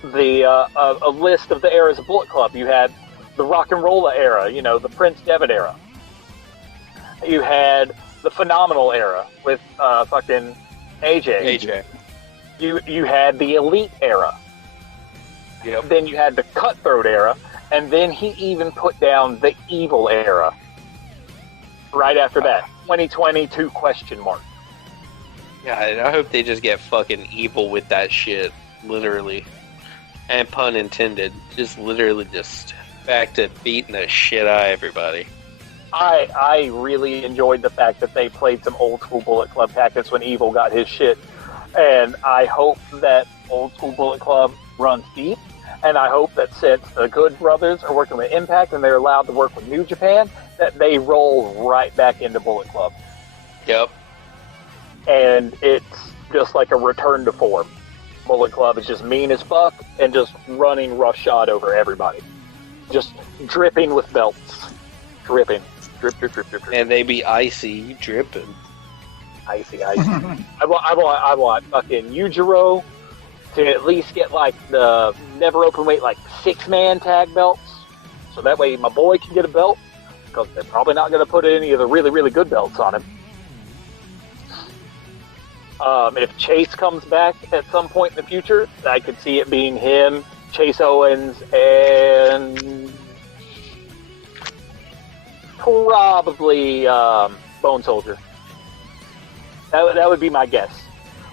a list of the eras of Bullet Club. You had the Rock and Rolla era, you know, the Prince Devitt era. You had the Phenomenal era with fucking AJ. You had the Elite era. Yep. Then you had the Cutthroat era, and then he even put down the Evil era. Right after that, 2022 question mark. Yeah, I hope they just get fucking evil with that shit, literally. And pun intended, just literally just back to beating the shit out of everybody. I really enjoyed the fact that they played some old school Bullet Club tactics when Evil got his shit. And I hope that old school Bullet Club runs deep. And I hope that since the Good Brothers are working with Impact and they're allowed to work with New Japan, that they roll right back into Bullet Club. Yep. And it's just like a return to form. Bullet Club is just mean as fuck and just running roughshod over everybody. Just dripping with belts. Dripping. Drip. And they be icy, dripping. Icy. I want fucking Yujiro to at least get like the never open weight like 6-man tag belts. So that way my boy can get a belt. Because they're probably not going to put any of the really, really good belts on him. If Chase comes back at some point in the future, I could see it being him, Chase Owens, and probably Bone Soldier. That would be my guess.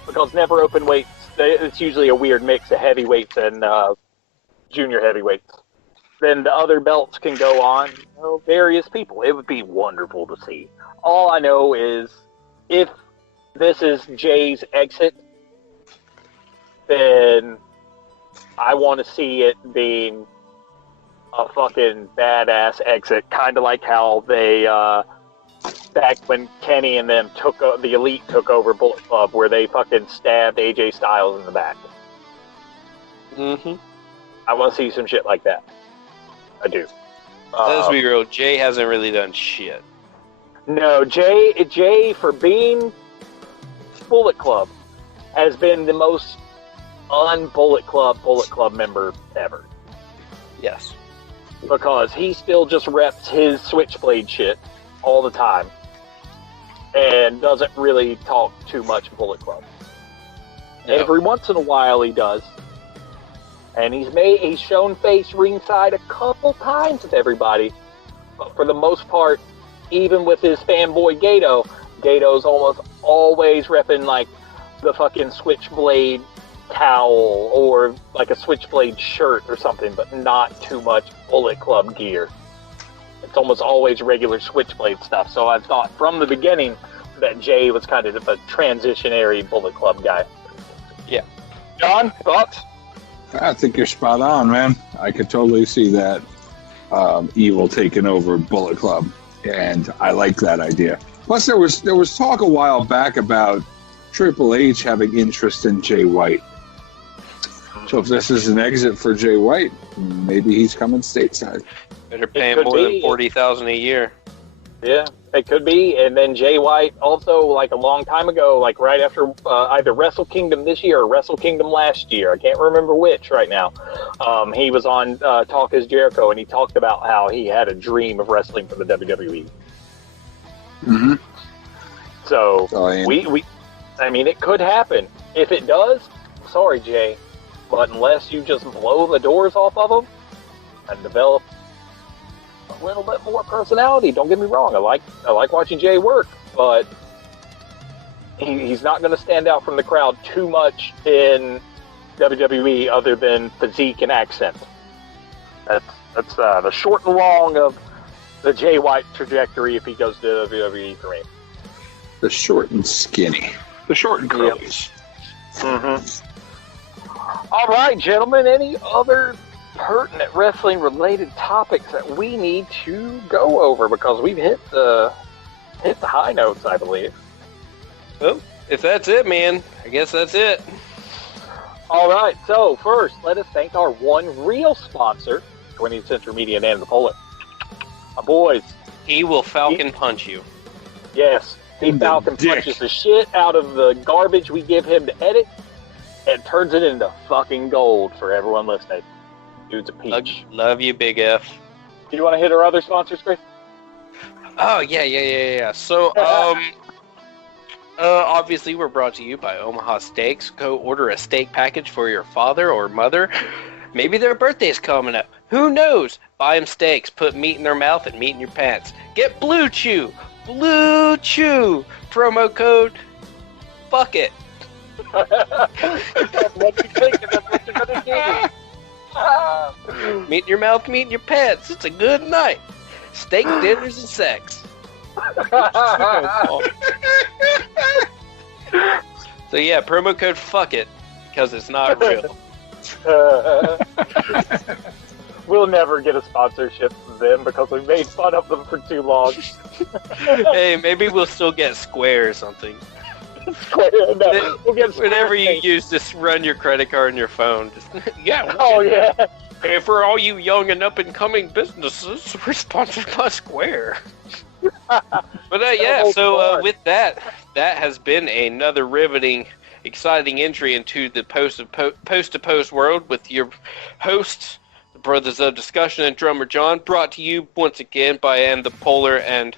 Because never open weights, it's usually a weird mix of heavyweights and junior heavyweights. Then the other belts can go on various people. It would be wonderful to see. All I know is if this is Jay's exit, then I want to see it being a fucking badass exit, kind of like how they, back when Kenny and them the Elite took over Bullet Club, where they fucking stabbed AJ Styles in the back. Mm-hmm. I want to see some shit like that. I do. Let's be real, Jay hasn't really done shit. No, Jay for being Bullet Club has been the most un-Bullet Club member ever. Yes. Because he still just reps his Switchblade shit all the time. and doesn't really talk too much Bullet Club. No. Every once in a while he does. And he's shown face ringside a couple times with everybody. But for the most part, even with his fanboy Gato, Gato's almost always repping like the fucking Switchblade towel or like a Switchblade shirt or something, but not too much Bullet Club gear. It's almost always regular Switchblade stuff. So I thought from the beginning that Jay was kind of a transitionary Bullet Club guy. Yeah. John, thoughts? I think you're spot on, man. I could totally see that Evil taking over Bullet Club, and I like that idea. Plus, there was talk a while back about Triple H having interest in Jay White. So if this is an exit for Jay White, maybe he's coming stateside. Better pay him more than $40,000 a year. Yeah, it could be. And then Jay White also, like a long time ago, like right after either Wrestle Kingdom this year or Wrestle Kingdom last year, I can't remember which right now, he was on Talk Is Jericho, and he talked about how he had a dream of wrestling for the WWE. Mm-hmm. So I mean, it could happen. If it does, sorry, Jay, but unless you just blow the doors off of them and develop a little bit more personality, don't get me wrong, I like watching Jay work, but he's not going to stand out from the crowd too much in WWE other than physique and accent. That's the short and long of the Jay White trajectory if he goes to WWE for me. The short and skinny. The short and curlies. Mm-hmm. All right, gentlemen, any other pertinent wrestling-related topics that we need to go over? Because we've hit the high notes, I believe. Well, if that's it, man, I guess that's it. All right, so first, let us thank our one real sponsor, 20th Century Media and the Polar. My boys. He will Falcon punch you. Yes, he Falcon punches the shit out of the garbage we give him to edit and turns it into fucking gold for everyone listening. Dude's a peach. Love you, Big F. Do you want to hit our other sponsors, Chris? Oh, yeah. So, obviously we're brought to you by Omaha Steaks. Go order a steak package for your father or mother. Maybe their birthday's coming up. Who knows? Buy them steaks. Put meat in their mouth and meat in your pants. Get Blue Chew. Blue Chew. Promo code. Fuck it. That's what you think, and that's what you're going to do. Meat in your mouth, meat in your pants. It's a good night. Steak dinners and sex. So yeah, promo code fuck it, because it's not real. We'll never get a sponsorship from them because we made fun of them for too long. Hey, maybe we'll still get Square or something. Square, no, we'll get Square. Whenever you use, just run your credit card on your phone. Yeah. Oh yeah. Hey, for all you young and up and coming businesses, we're sponsored by Square. But yeah, so with that has been another riveting, exciting entry into the post-to-post world with your hosts, the Brothers of Discussion and Drummer John, brought to you once again by And the Polar and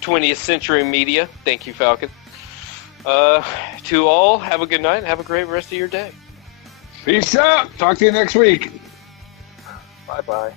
20th Century Media. Thank you, Falcon. To all, have a good night and have a great rest of your day. Peace out. Talk to you next week. Bye-bye.